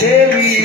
Devi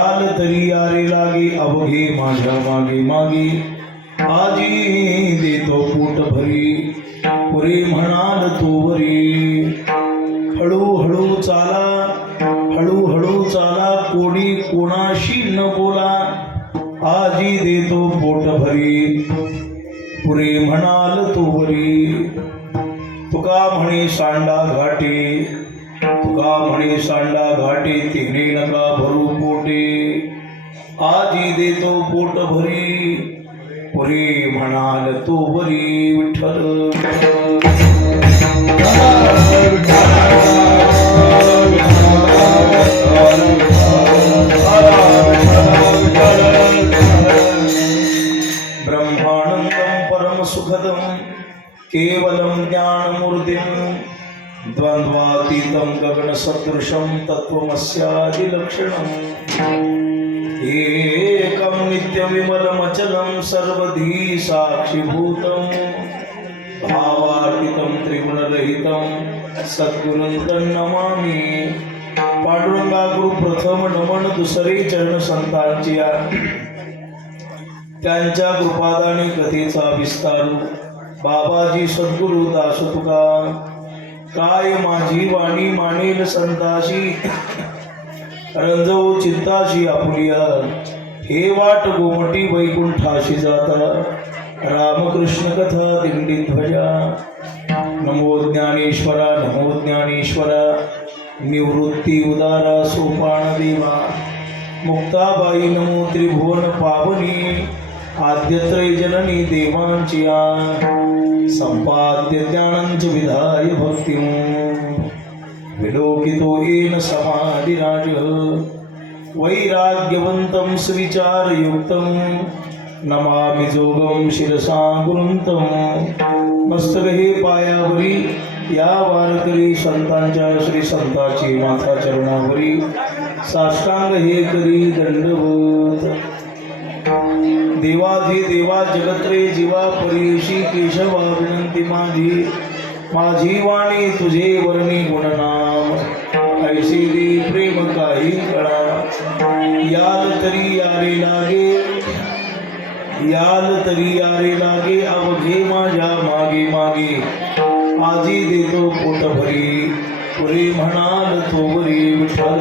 याल तरी यारे लागे अवघे माझ्या मागे मागे आजी देतो पोट भरी पुरे म्हणाल तोवरी हळूहळू चाला कोणी कोणाशी न बोला आजी देतो पोट भरी पुरे म्हणाल तोवरी तुका म्हणे सांडा घाटे तिने नका भरू पोटे आजी देतो पोट भरी पुरे म्हणाल तोवरी विठ्ठल ब्रह्मानंदं परम सुखदं केवलं ज्ञानमूर्तिं द्वंद्वातीतं गगनसदृशं तत्त्वमस्यादिलक्षणम् एकं नित्यविमलमचलं सर्वधी साक्षिभूतं भावार्पितं त्रिगुणरहितं सद्गुरुं नमामि पांडुरंगा गुरु प्रथम नमन दुसरे चरण संतांची त्यांच्या कृपादानी कथेचा विस्तारू बाबाजी सद्गुरु दास तुका काय माझी वाणी मानेल संताशी रंजवू चित्ताशी आपुलिया हे वाट गोमटी वैकुंठाशी जाता रामकृष्ण कथा दिंडी ध्वजा नमो ज्ञानेश्वरा निवृत्ती उदारा सोपान देवा मुक्ताबाई नमो त्रिभुवन पावनी आद्यत्रय जननी देवांची संपाद्य ज्ञानंच विधाय भक्ति विलोकितो येन समाधिराज वैराग्यवंतं सुविचारयुक्तं नमामि जोगं शिरसा गुरुंतं मस्तक हे पायावरी या वारकरी संतांच्या श्री संताची माथा चरणावरी साष्टांग हे करी दंडवत देवाधी देवा जगत्रे जीवा परीशी केशवा विनंती माझी वाणी तुझे वर्णी गुणनाम ऐसे दे प्रेम काही कळा याल तरी यारे लागे अवघे माझ्या मागे मागे आजी देतो पोट भरी पुरे म्हणाल तोवरी विठ्ठल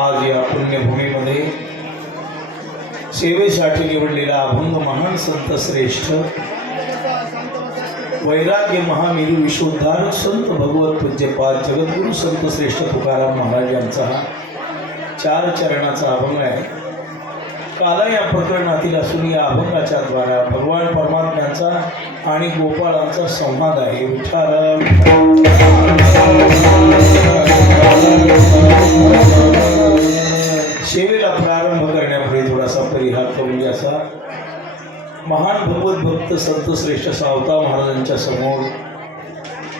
आज या पुण्यभूमीमध्ये सेवेसाठी निवडलेला अभंग महान संत श्रेष्ठ वैराग्य महामेरू विश्वोद्धारक संत भगवत पूज्यपाद जगद्गुरु संत श्रेष्ठ तुकाराम महाराज यांचा हा 4 चरणाचा अभंग आहे. काला या प्रकरणातील असून या अभंगाच्या द्वारा भगवान परमात्म्यांचा आणि गोपाळांचा संवाद आहे. विठ्ठल सेवेला प्रारंभ करण्यापूर्वी थोडासा परिहार करून असा महान भगवत भक्त संत श्रेष्ठ सावता महाराजांच्या समोर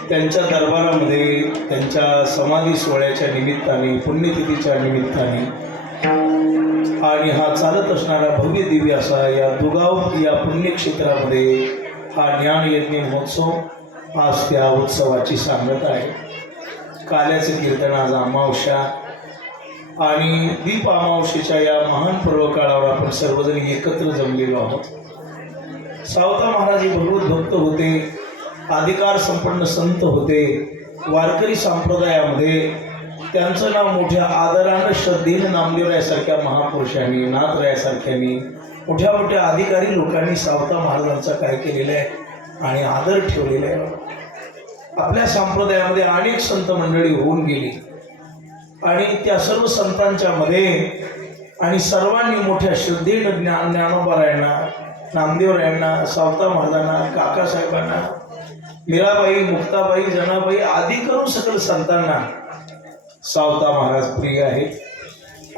त्यांच्या दरबारामध्ये त्यांच्या समाधी सोहळ्याच्या निमित्ताने पुण्यतिथीच्या निमित्ताने आणि हा चालत असणारा भव्य दिव्य असा या दुगाव या पुण्यक्षेत्रामध्ये हा ज्ञानयज्ञ महोत्सव आज त्या उत्सवाची सांगता आहे. काल्याचं कीर्तन आज अमावस्या आणि दीप अमावस्येच्या या महान पर्व काळावर आपण सर्वजण एकत्र जमलेलो आहोत. सावता महाराज भगवत भक्त होते, अधिकार संपन्न संत होते. वारकरी संप्रदायामध्ये त्यांचं नाव मोठ्या आदरानं श्रद्धेनं नामदेवरायासारख्या महापुरुषांनी नाथरायासारख्यांनी मोठ्या मोठ्या अधिकारी लोकांनी सावता महाराजांचा काय केलेलं आहे आणि आदर ठेवलेला आहे. आपल्या संप्रदायामध्ये अनेक संत मंडळी होऊन गेली आणि त्या सर्व संतांच्या मध्ये आणि सर्वांनी मोठ्या श्रद्धेनं ज्ञानोबारायांना नामदेवरायांना सावता महाराजांना काकासाहेबांना मीराबाई मुक्ताबाई जनाबाई आदी करून सकल संतांना सावता महाराज प्रिय आहेत.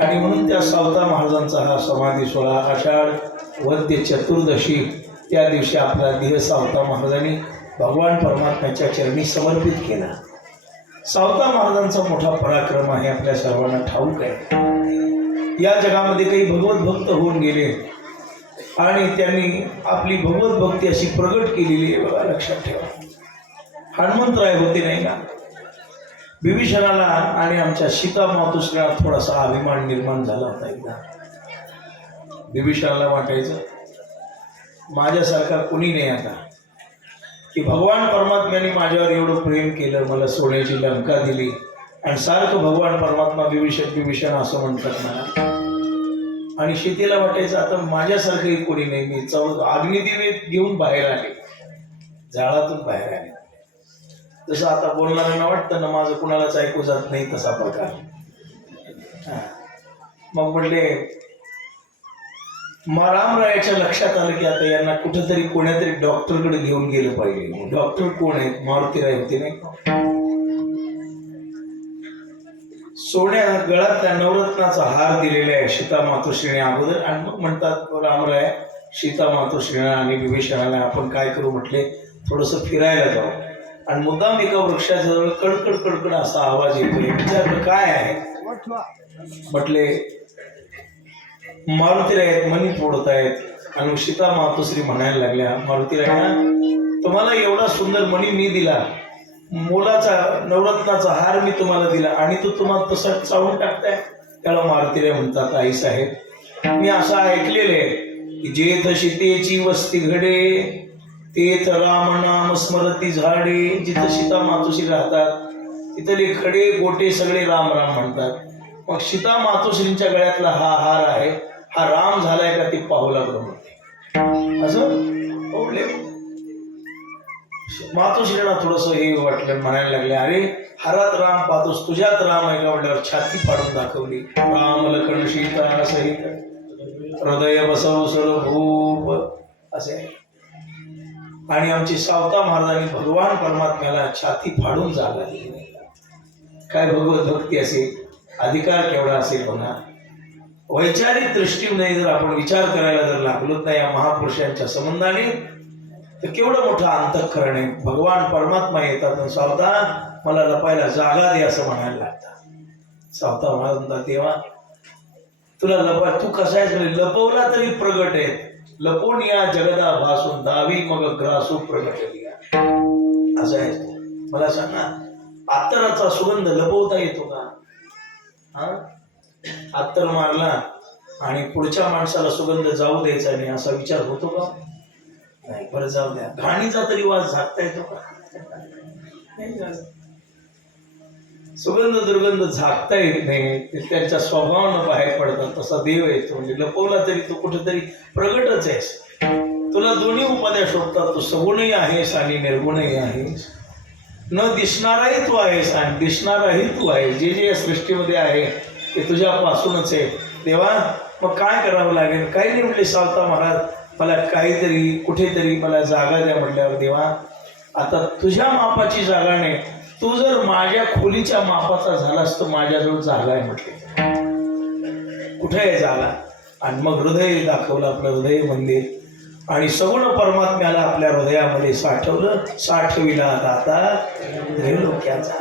आणि म्हणून त्या सावता महाराजांचा हा समाधी सोहळा आषाढ वद्य चतुर्दशी त्या दिवशी आपला देह सावता महाराजांनी भगवान परमात्म्याच्या चरणी समर्पित केला. सावता महाराजांचा मोठा पराक्रम आहे, आपल्या सर्वांना ठाऊक आहे. या जगामध्ये काही भगवत भक्त होऊन गेले आणि त्यांनी आपली भगवत भक्ती अशी प्रगट केलेली आहे बघा, लक्षात ठेवा. हनुमंतराय होते नाही का, विभीषणाला आणि आमच्या सीता मातोश्रीला थोडासा अभिमान निर्माण झाला होता एकदा. विभीषणाला वाटायचं माझ्यासारखा कोणी नाही आता, की भगवान परमात्म्याने माझ्यावर एवढं प्रेम केलं, मला सोन्याची लंका दिली आणि सारखं भगवान परमात्मा विभीषण विभीषण असं म्हणतात मला. आणि सीतेला वाटायचं आता माझ्यासारखंही कोणी नाही, मी अग्निदेवी घेऊन बाहेर आले, झाडातून बाहेर आले. जसं आता बोलणाऱ्यांना वाटतं ना माझं कुणालाच ऐकू जात नाही तसा प्रकार. मग म्हटले रामरायाच्या लक्षात आलं की आता यांना कुठेतरी कोणातरी डॉक्टरकडे घेऊन गेलं पाहिजे. डॉक्टर कोण आहेत? मारुतीराय होते नाही का. सोन्या गळ्यातल्या नवरत्नाचा हार दिलेला आहे सीता मातोश्रीने अगोदर. आणि मग म्हणतात रामराय सीता मातोश्रीला आणि विभीषणाला आपण काय करू म्हटले, थोडंसं फिरायला जाऊ. आणि मुद्दाम एका वृक्षाच्या जवळ कडकड कडकड असा आवाज येतोय. विचारलं काय आहे? म्हटले मारुतीराय आहेत, मनी फोडत आहेत. आणि सीता मातोश्री म्हणायला लागल्या मारुतीराय तुम्हाला एवढा सुंदर मणी मी दिला, मोलाचा नवरत्नाचा हार मी तुम्हाला दिला आणि तो तुम्हाला तसा चावून टाकताय. त्याला मारुतीराय म्हणतात आई साहेब मी असं ऐकलेलं आहे की जेथ सीतेची वस्ती घडे तेथ राम नाम स्मरती झाडे. जिथं सीता मातोश्री राहतात तिथले खडे गोटे सगळे राम राम म्हणतात. मग सीता मातोश्रींच्या गळ्यातला हा हार आहे, हा राम झालाय का ते पाहू लागलो म्हणते. असं ओढले मातोश्रीला थोडस हे वाटलं, म्हणायला लागले अरे हारात राम पाहतोस, तुझ्यात राम आहे का म्हटल्यावर छाती फाडून दाखवली. राम लखन सीता सहित हृदय बसव सर्वभूप असे. आणि आमची सावता महाराजांनी भगवान परमात्म्याला छाती फाडून जागा दिली. काय भगवत भक्ती असेल, अधिकार केवढा असेल बघा. वैचारिक दृष्टीने जर आपण विचार करायला जर लागलोत ना या महापुरुषांच्या संबंधाने तर केवढं मोठं अंतःकरण आहे. भगवान परमात्मा येतात आणि सावता मला लपायला जागा दे असं म्हणायला लागतात. सावता महाराज म्हणतात तेव्हा तुला लपा, तू कसा आहेस लपवला तरी प्रगट आहे, लपून या जगदा भासून दावी मग ग्रासू प्रगट लिया असं आहे. मला सांगा अत्तराचा सुगंध लपवता येतो का? अत्तर मारला आणि पुढच्या माणसाला सुगंध जाऊ द्यायचा नाही असा विचार होतो का? नाही. बरं जाऊ द्या, घाणीचा तरी वास झाकता येतो का? नाही. सुगंध दुर्गंध झाकता येत नाही, त्यांच्या स्वभावानं बाहेर पडतात. तसा देव येतो म्हणजे लपवला तरी तो कुठेतरी प्रगटच आहेस. तुला दोन्ही उपाध्या शोधतात, तू सगुणही आहेस आणि निर्गुणही आहेस. न दिसणाराही तू आहेस आणि दिसणाराही तू आहेस. जे जे या सृष्टीमध्ये आहे ते तुझ्यापासूनच आहे. तेव्हा मग काय करावं लागेल? काही नाही म्हटले सावता महाराज मला काहीतरी कुठेतरी मला जागा द्या म्हटल्यावर देवा आता तुझ्या मापाची जागा नाही, तू जर माझ्या खोलीच्या मापाचा झालास तर माझ्याजवळ जागा आहे म्हटले. कुठे आहे जागा? आणि मग हृदय दाखवलं, आपलं हृदय मंदिर. आणि सगुण परमात्म्याला आपल्या हृदयामध्ये साठवलं, साठविला आता त्रैलोक्याचा.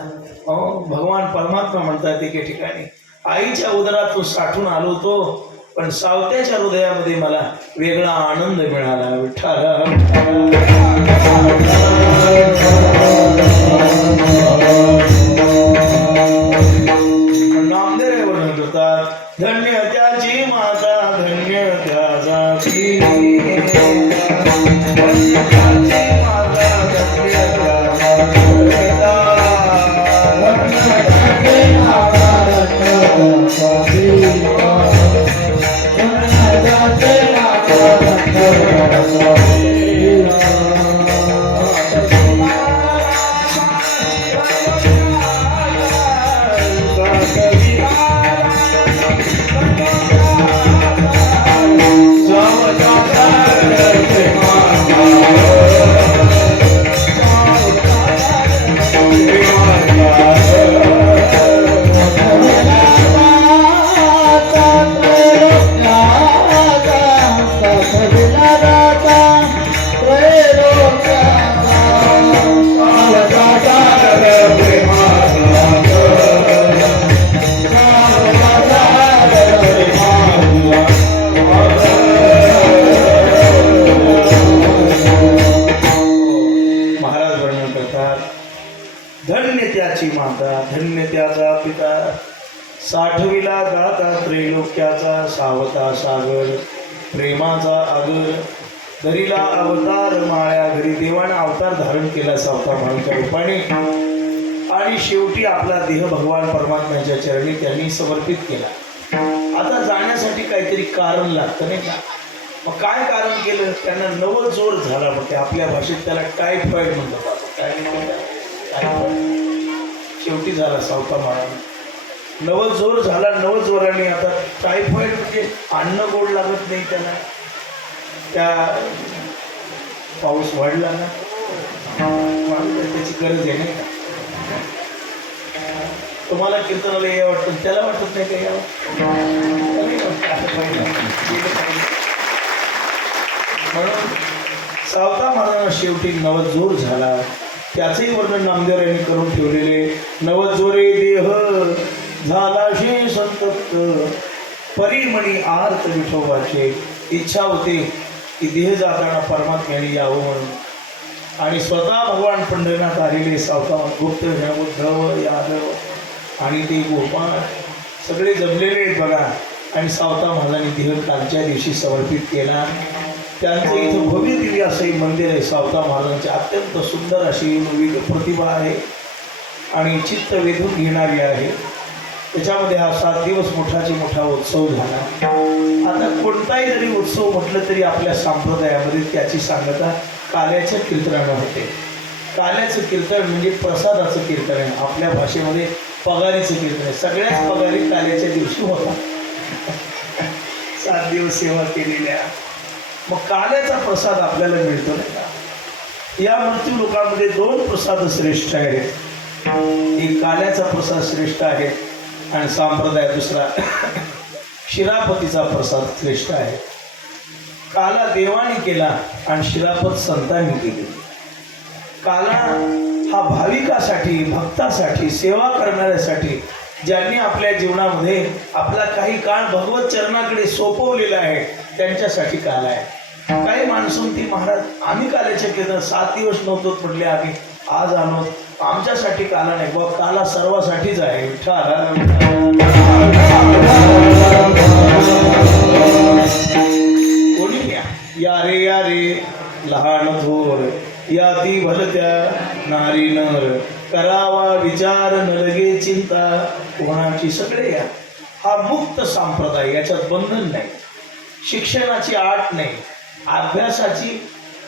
भगवान परमात्मा म्हणतात एके ठिकाणी आईच्या उदरातून साठून आलो तो, पण सावत्याच्या हृदयामध्ये मला वेगळा आनंद मिळाला. विठ्ठला नामदेव वर्णन करतात धन्य त्याची माता धन्य त्या जाती त्याची माता, धन्य त्याचा पिता, साठविला गाता त्रैलोक्याचा सावता सागर, प्रेमाचा आगर, घरीला अवतार माळ्या घरी, देवाने अवतार धारण केला सावता माळीच्या रूपाने, आणि शेवटी आपला देह भगवान परमात्म्याच्या चरणी त्यांनी समर्पित केला. आता जाण्यासाठी काहीतरी कारण लागतं नाही का? मग काय कारण केलं? त्यांना नवजोर झाला, म्हणते आपल्या भाषेत त्याला टायफॉइड म्हणतात. काय शेवटी झाला सावता महाराज, नवजोर झाला. नवजोराने आता टायफॉइड म्हणजे अन्न गोड लागत नाही त्याला. त्या पाऊस वाढला ना, त्याची गरज आहे नाही का? तुम्हाला कीर्तनाला या वाटतं, त्याला वाटत नाही का यावं? म्हणून सावता महाराजांना शेवटी नवजोर झाला. त्याचंही वर्णन नामदेव यांनी करून ठेवलेले. नवजोरे देह झाला शे संतप्त, परिमणी आर्त विठोबाचे. इच्छा होते की देह जाताना परमात्म्याने यावं म्हणून, आणि स्वतः भगवान पंढरनाथ आलेले सावता गुप्त उद्धव यादव आणि ते गोपाळ सगळे जमलेले आहेत बघा. आणि सावता महाराजांनी देह कालच्या दिवशी समर्पित केला. त्यांचं इथं भव्य दिव्य असंही मंदिर आहे. सावता महाराजांची अत्यंत सुंदर अशी विविध प्रतिभा आहे आणि चित्त वेधून घेणारी आहे. त्याच्यामध्ये हा 7 दिवस मोठाची मोठा उत्सव झाला. आता कोणताही जरी उत्सव म्हटलं तरी आपल्या संप्रदायामध्ये त्याची सांगता काल्याच्या कीर्तनानं होते. काल्याचं कीर्तन म्हणजे प्रसादाचं कीर्तन आहे. आपल्या भाषेमध्ये पगारीचं कीर्तन आहे. सगळ्याच पगारी काल्याच्या दिवशी होता. 7 दिवस सेवा केलेल्या, मग काल्याचा प्रसाद आपल्याला मिळतो नाही का? या मृत्यू लोकांमध्ये 2 प्रसाद श्रेष्ठ आहेत. एक काल्याचा प्रसाद श्रेष्ठ आहे आणि संप्रदाय दुसरा शिरापतीचा प्रसाद श्रेष्ठ आहे. काला देवाने केला आणि शिरापत संतांनी केली. काला हा भाविकासाठी, भक्तासाठी, सेवा करणाऱ्यासाठी, ज्यांनी आपल्या जीवनामध्ये आपला काही काळ भगवत चरणाकडे सोपवलेला आहे, त्यांच्यासाठी काला आहे. काही माणसं ती महाराज आम्ही काल्याच्या कीर्तन 7 दिवस नव्हतो म्हटले, आम्ही आज आणो, आमच्यासाठी काला नाही. बघ काला सर्वासाठीच आहे. कोणी या रे या रे लहान थोर, या ती भलत्या नारी नर, करावा विचार न लगे चिंता, कोणाची सगळे या. हा मुक्त संप्रदाय, याच्यात बंधन नाही, शिक्षणाची आट नाही, अभ्यासाची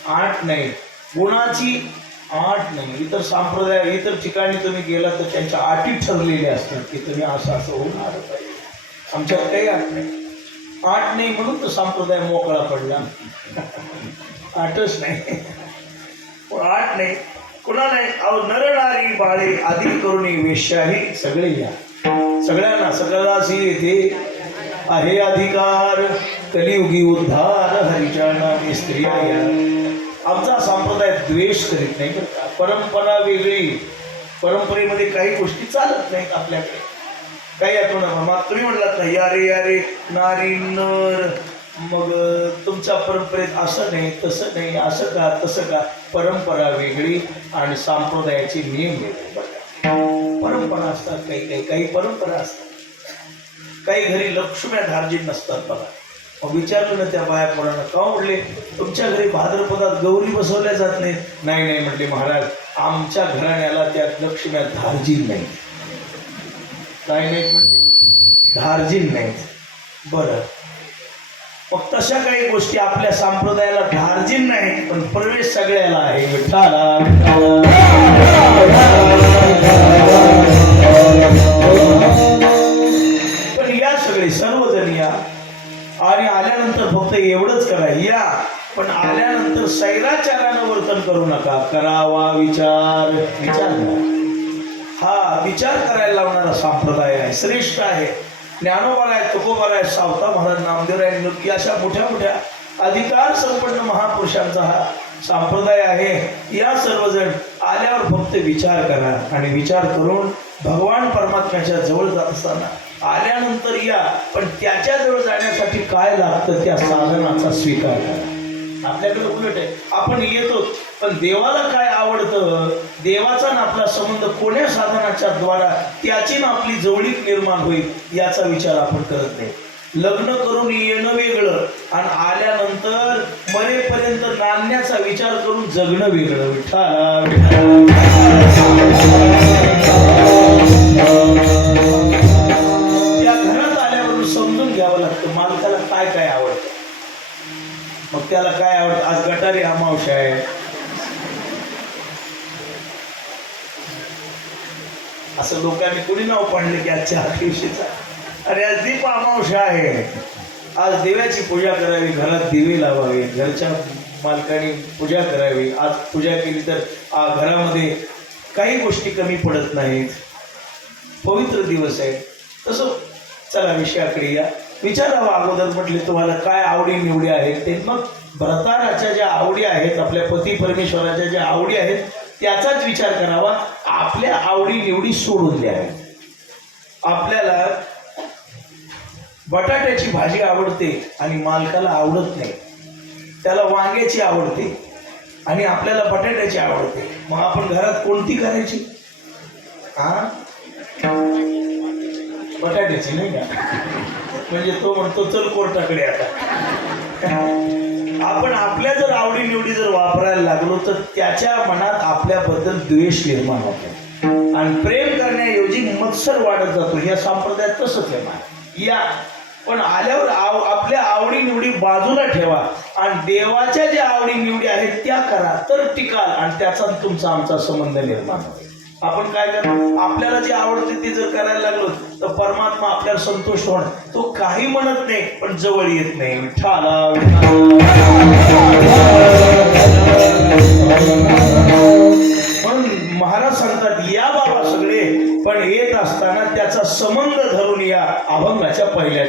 आट नाही, गुणाची आट नाही. इतर संप्रदाय, इतर ठिकाणी तुम्ही गेला तर त्यांच्या आटी ठरलेल्या असतात की तुम्ही असं असं होणार पाहिजे. आमच्यात काही आट नाही. आट नाही म्हणून तर संप्रदाय मोकळा पडला. आटच नाही, आट नाही कुणा नाही. अहो नरनारी बाळे आदी करुणी वेश्याही सगळे या. सगळ्यांना सकलासी येथे आहे अधिकार, कलियुगी उद्धार हरीच्या नामे स्त्रिया या. आमचा संप्रदाय द्वेष करीत नाही बरं का. परंपरा वेगळी, परंपरेमध्ये काही गोष्टी चालत नाहीत आपल्याकडे. काही आठवण मग तुम्ही म्हणलात ना या रे नारी नर, मग तुमच्या परंपरेत असं नाही तसं नाही, असं का तसं का. परंपरा वेगळी आणि संप्रदायाचे नियम वेगळे. बघा परंपरा असतात, काही परंपरा असतात. काही घरी लक्ष्म्या धार्जिन नसतात बघा. मग विचारलं ना त्या बाया पोरांना, का म्हटले तुमच्या घरी भाद्रपदात गौरी बसवल्या जात नाहीत? नाही म्हटले महाराज, आमच्या घराण्याला त्यात लक्ष्म्या धार्जिन नाही. काय नाही म्हणजे धार्जिन नाहीत. बरं, मग तशा काही गोष्टी आपल्या संप्रदायाला धार्जिन नाही, पण प्रवेश सगळ्याला आहे. विठ्ठला पण या सगळे सर्वजण या, आणि आल्यानंतर फक्त एवढंच करा या, पण आल्यानंतर सैराचारानं वर्तन करू नका. करावा विचार, विचार हा विचार करायला लावणारा संप्रदाय आहे, श्रेष्ठ आहे. ज्ञानोबा आहे, तुकोबा आहे, सावता महाराज, नामदेव आहे, अशा मोठ्या मोठ्या अधिकार संपन्न महापुरुषांचा हा संप्रदाय आहे. या सर्वजण आल्यावर फक्त विचार करा आणि विचार करून भगवान परमात्म्याच्या जवळ जात असताना आल्यानंतर या, पण त्याच्या जवळ जाण्यासाठी काय लागतं त्या साधनाचा स्वीकार करा. आपल्याकडे उलट आहे, आपण येतो पण देवाला काय आवडतं, देवाचा ना आपला संबंध कोण्या साधनाच्या द्वारा त्याची ना आपली जवळीक निर्माण होईल याचा विचार आपण करत नाही. लग्न करून येणं वेगळं आणि आल्यानंतर मरेपर्यंत नांदण्याचा विचार करून जगणं वेगळं. विठ्ठला त्या घरात आल्यावरून समजून घ्यावं लागतं मालकाला काय काय आवडतं. मग त्याला काय आवडतं, आज गटारी अमावस्या आहे, असं लोकांनी कुणी नाव पाडलं की आजच्या दिवशीचा, अरे आज दीप अमावस्या आहे, आज देवाची पूजा करावी, घरात दिवे लावावे, घरच्या मालकाने पूजा करावी. आज पूजा केली तर घरामध्ये काही गोष्टी कमी पडत नाहीत, पवित्र दिवस आहे. तसं चला विषयाकडे या. विचारावं अगोदर म्हटले तुम्हाला काय आवडी निवडी आहेत ते. मग भरताराच्या ज्या आवडी आहेत, आपल्या पती परमेश्वराच्या ज्या आवडी आहेत त्याचाच विचार करावा. आपल्या आवडी निवडी सोडून द्याव्या. आपल्याला बटाट्याची भाजी आवडते आणि मालकाला आवडत नाही, त्याला वांग्याची आवडते आणि आपल्याला बटाट्याची आवडते. मग आपण घरात कोणती करायची? बटाट्याची नाही का? म्हणजे तो म्हणतो चल कोर्टाकडे. आता आपण आपल्या जर आवडी निवडी जर वापरायला लागलो तर त्याच्या मनात आपल्याबद्दल द्वेष निर्माण होतो आणि प्रेम करण्याऐवजी मत्सर वाढत जातो. या संप्रदायात तसंच आहे. या पण आल्यावर आपल्या आवडी निवडी बाजूला ठेवा आणि देवाच्या ज्या आवडी निवडी आहेत त्या करा, तर टिकाल आणि त्याचा तुमचा आमचा संबंध निर्माण होईल. आपण काय करतो, आपल्याला जे आवडते ते जर करायला लागलो तर परमात्मा आपल्याला संतुष्ट होणार. तो काही म्हणत नाही पण जवळ येत नाही. पण महाराज सांगतात या बाबा सगळे, पण येत असताना त्याचा संबंध धरून या. अभंगाच्या पहिल्या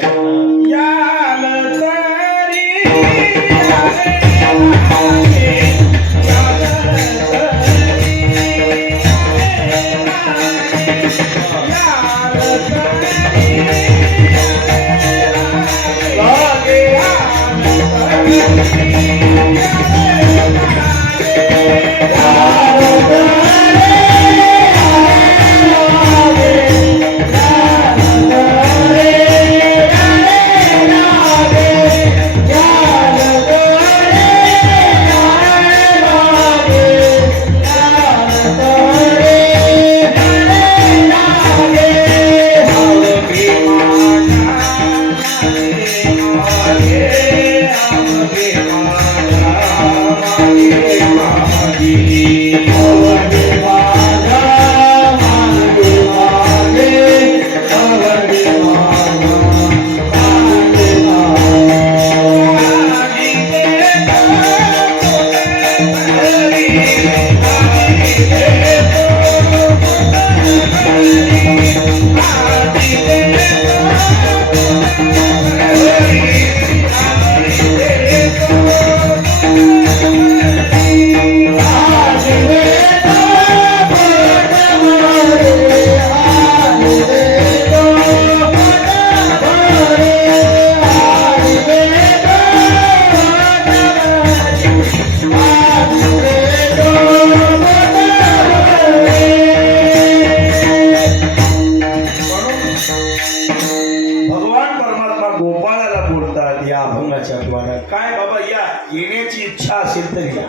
काय बाबा या, येण्याची इच्छा असेल तर या.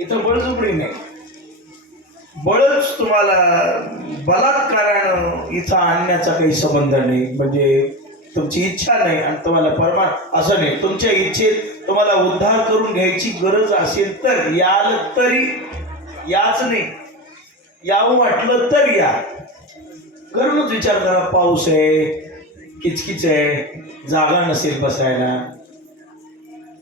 इथं बळजुबडी नाही, बळच तुम्हाला बलात्कारानं इथं आणण्याचा काही संबंध नाही. म्हणजे तुमची इच्छा नाही आणि तुम्हाला असं नाही, तुमच्या इच्छेत तुम्हाला उद्धार करून घ्यायची गरज असेल तर याल, तरी याच नाही, यावं वाटलं तर या. करूनच विचार करा. पाऊस आहे, किचकिच आहे, जागा नसेल बसायला,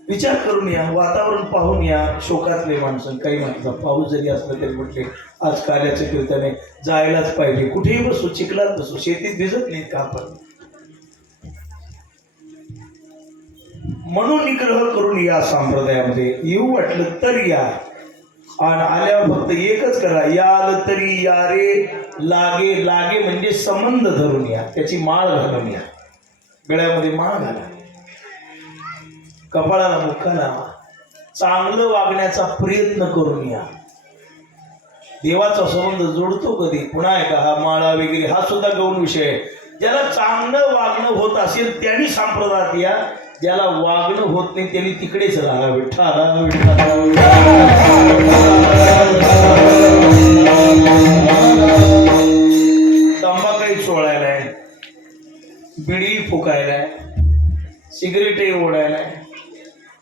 विचार करून या, वातावरण पाहून या. शोकातले माणसं काही म्हणतात पाऊस जरी असला तरी म्हटले आज कार्याचं कीर्तन आहे, जायलाच पाहिजे. कुठेही बसू, चिखलात बसू, शेतीत भिजत नाहीत का आपण? म्हणून निग्रह करून या संप्रदायामध्ये. येऊ वाटलं तर या आणि आल्यावर फक्त एकच करा, याल तरी या रे लागे. लागे म्हणजे संबंध धरून या, त्याची माळ घालून या. गळ्यामध्ये माळ घाला, कपाळाला मुक्का लावा, चांगलं वागण्याचा प्रयत्न करून या. देवाचा संबंध जोडतो कधी? पुन्हा एकदा हा माळा वगैरे हा सुद्धा गौण विषय आहे. ज्याला चांगलं वागणं होत असेल त्यांनी संप्रदायात या, ज्याला वागणं होत नाही त्यांनी तिकडेच राहा. विठ्ठला तंबाखू चोळायलाय, बिडी फुकायलाय, सिगरेटही ओढायलाय,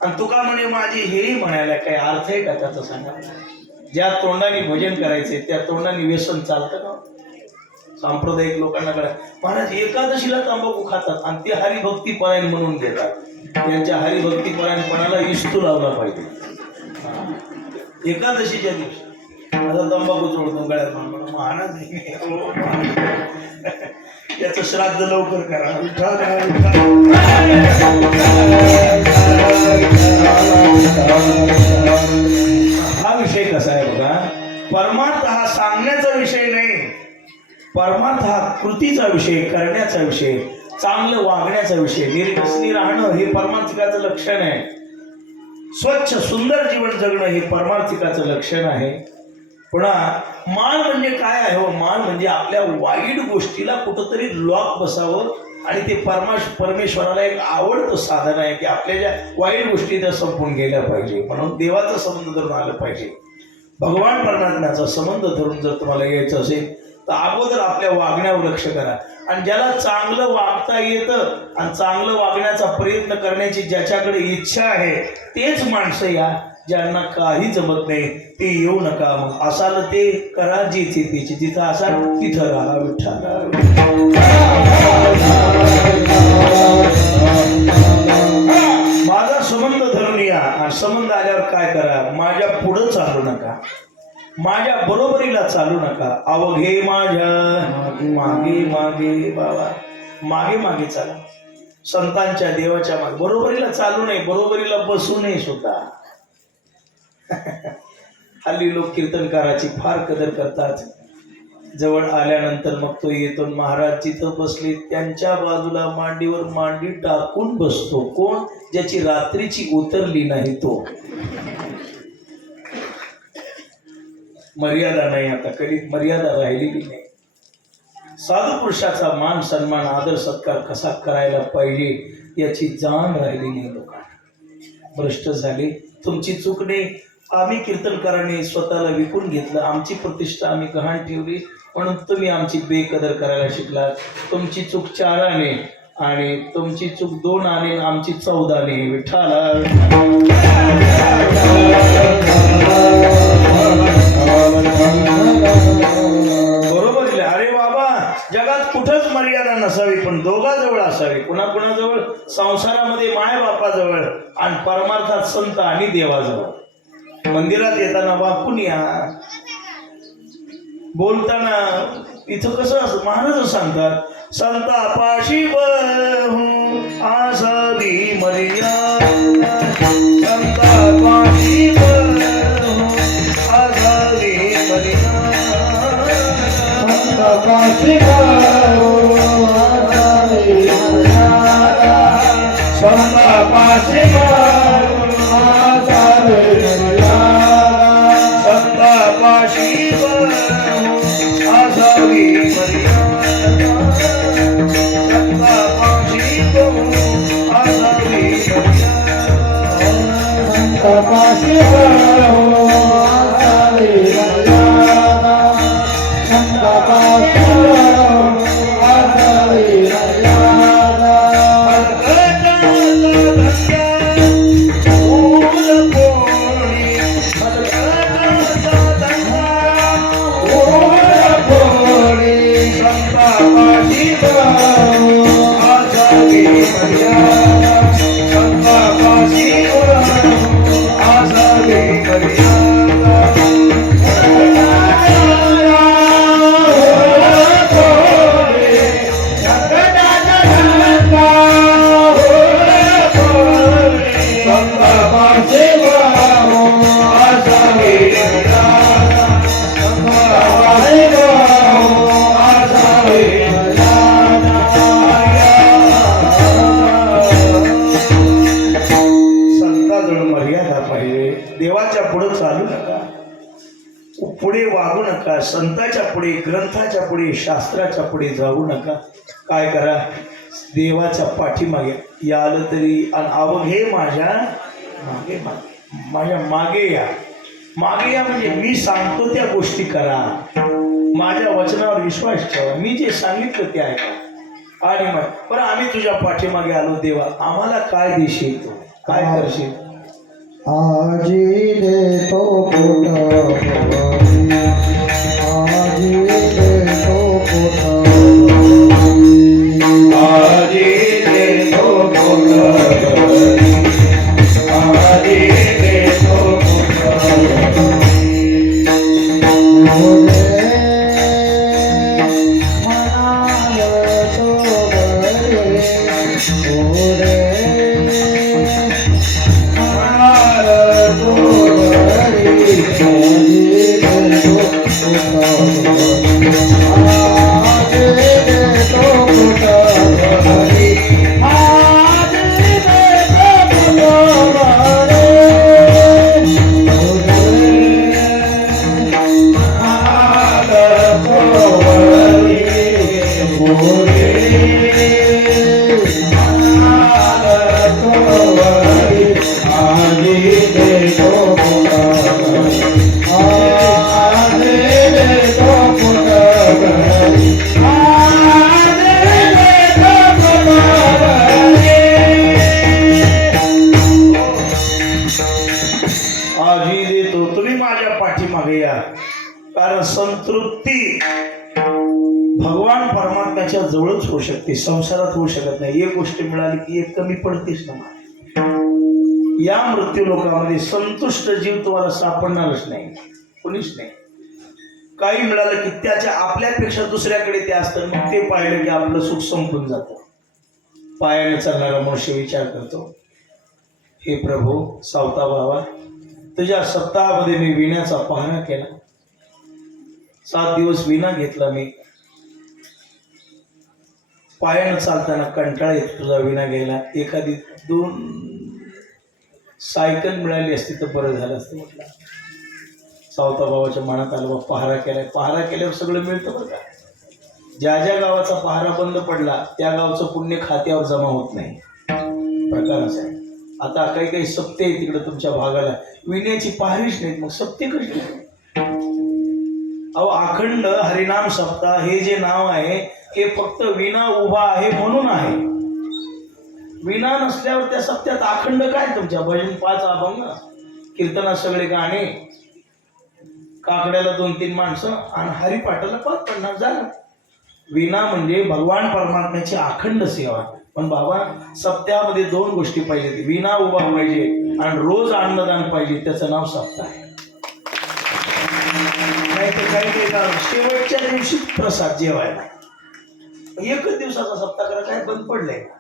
आणि तुका म्हणे माझी हेही म्हणायला काय अर्थ आहे का त्याचा? सांगा. ज्या तोंडाने भजन करायचे त्या तोंडाने व्यसन चालतं का? सांप्रदायिक लोकांना कळा, महाराज एकादशीला तंबाखू खातात आणि ते हरिभक्तीपरायण म्हणून देतात. त्यांच्या हरिभक्तीपरायणपणाला इस्तू लावला पाहिजे. एकादशीच्या दिवशी आता तंबाखू सोडतो गळ्यात, महाराज त्याचं श्राद्ध लवकर करा. हा विषय कसा आहे बघा, परमार्थ हा सांगण्याचा विषय नाही, परमार्थ हा कृतीचा विषय, करण्याचा विषय, चांगलं वागण्याचा विषय. निर्व्यसनी राहणं हे परमार्थिकाचं लक्षण आहे. स्वच्छ सुंदर जीवन जगणं हे परमार्थिकाचं लक्षण आहे. पुन्हा मान म्हणजे काय आहे हो? मान म्हणजे आपल्या वाईट गोष्टीला कुठंतरी लॉक बसावं, आणि ते परमेश्वराला एक आवडतं साधन आहे की आपल्या ज्या वाईट गोष्टी त्या संपून गेल्या पाहिजे. म्हणून देवाचा संबंध धरून आलं पाहिजे. भगवान परमात्म्याचा संबंध धरून जर तुम्हाला यायचं असेल तर अगोदर आपल्या वागण्यावर लक्ष करा. आणि ज्याला चांगलं वागता येतं आणि चांगलं वागण्याचा प्रयत्न करण्याची ज्याच्याकडे इच्छा आहे तेच माणसं या. ज्यांना काही जमत नाही ते येऊ नका. मग असाल ते करा जिथे तिची, जिथं असाल तिथं राहा. विठ्ठला माझा संबंध धरून या. आणि संबंध आल्यावर काय करा? माझ्या पुढं चालू नका, माझ्या बरोबरीला चालू नका. अवघे माझ्या मागे मागे बाबा, मागे मागे चाला. संतांच्या देवाच्या मागे बरोबरीला चालू नये, बरोबरीला बसू नये सुद्धा. हल्ली लोक कीर्तनकाराची फार कदर करतात. जवळ आल्यानंतर मग तो येतो, महाराज जिथं बसले त्यांच्या बाजूला मांडीवर मांडी टाकून बसतो. कोण? ज्याची रात्रीची उतरली नाही तो. मर्यादा नाही, आता कधी मर्यादा राहिलेली नाही. साधू पुरुषाचा मान सन्मान आदर सत्कार कसा करायला पाहिजे याची जाण राहिली नाही लोकांना. भ्रष्ट झाले. तुमची चूक नाही, आम्ही कीर्तनकारांनी स्वतःला विकून घेतलं, आमची प्रतिष्ठा आम्ही गहाण ठेवली म्हणून तुम्ही आमची बेकदर करायला शिकलात. तुमची चूक 4 आणे आणि तुमची चूक 2 आणे, आमची 14 आणे. विठ्ठला बरोबर. अरे बाबा, जगात कुठंच मर्यादा नसावी पण दोघाजवळ असावी. कुणाकुणाजवळ? संसारामध्ये माय बापाजवळ आणि परमार्थात संत आणि देवाजवळ. मंदिरात येताना वाकून या, बोलताना इथं कसं असं महाराज सांगतात, संतापाशी बहू आसावी मर्यादा, संतापाशी बहू आसावी मर्यादा, संतापाशी बहू आसावी मर्यादा, संतापाशी बहू आसावी मर्यादा, संतापाशी बहू आसावी मर्यादा, संतापाशी बहू आसावी मर्यादा, संतापाशी बहू आसावी मर्यादा, संतापाशी बहू पुढे चालू नका, पुढे वागू नका, संताच्या पुढे, ग्रंथाच्या पुढे, शास्त्राच्या पुढे जाऊ नका. काय करा, देवाच्या पाठीमागे या आलं तरी आणि अवघे माझ्या मागे मागे, माझ्या मागे या. मागे या म्हणजे मी सांगतो त्या गोष्टी करा, माझ्या वचनावर विश्वास ठेवा, मी जे सांगितलं ते ऐका. आणि मग बरं आम्ही तुझ्या पाठीमागे आलो देवा, आम्हाला काय देशील, तू काय करशील. आजी देतो पोटावरी, आजी देतो पोटावरी, आजी देतो पोटावरी, आजी देतो पोटावरी. आजी देतो, तुम्ही माझ्या पाठीमागे या. कारण संतृप्ती भगवान परमात्म्याच्या जवळच होऊ शकते, संसारात होऊ शकत नाही. एक गोष्ट मिळाली की एक कमी पडतेच ना. या मृत्यू लोकांमध्ये संतुष्ट जीव तुम्हाला सापडणारच नाही, कोणीच नाही. काही मिळालं की त्याच्या आपल्यापेक्षा दुसऱ्याकडे ते असतं, मग ते पाहिलं की आपलं सुख संपून जातं. पायाने चालणारा मनुष्य विचार करतो, हे प्रभू सावता बाबा, तुझ्या सप्ताहामध्ये मी विण्याचा पहारा केला, 7 दिवस विणा घेतला मी, पायानं चालताना कंटाळा येत तुझा विणा घ्यायला, एखादी 2 सायकल मिळाली असती तर बरं झालं असतं म्हटलं. सावता बाबाच्या मनात आलं, बा पहारा केलाय, पहारा केल्यावर सगळं मिळतं बरं का. ज्या ज्या गावाचा पहारा बंद पडला त्या गावचं पुण्य खात्यावर जमा होत नाही, प्रकार असा आहे. आता काही काही सप्ते आहे तिकडे तुमच्या भागाला, विण्याची पहारीच नाहीत, मग सप्ते कशी. अहो अखंड हरिनाम सप्ताह हे जे नाव आहे हे फक्त विना उभा आहे म्हणून आहे. विना नसल्यावर त्या सप्त्यात अखंड काय, तुमच्या भजन 5 अभंग, कीर्तनात सगळे गाणे, काकड्याला 2-3 माणसं आणि हरिपाठाला 5-50 झालं. विना म्हणजे भगवान परमात्म्याची अखंड सेवा. पण बाबा सप्त्यामध्ये 2 गोष्टी पाहिजे, विना उभा पाहिजे आणि रोज अन्नदान पाहिजे, त्याचं नाव सप्ताह आहे. नाही तर काही काही शेवटच्या दिवशी प्रसाद जेवायला, एकच दिवसाचा सप्ताह करा, काय बंद पडलंय का.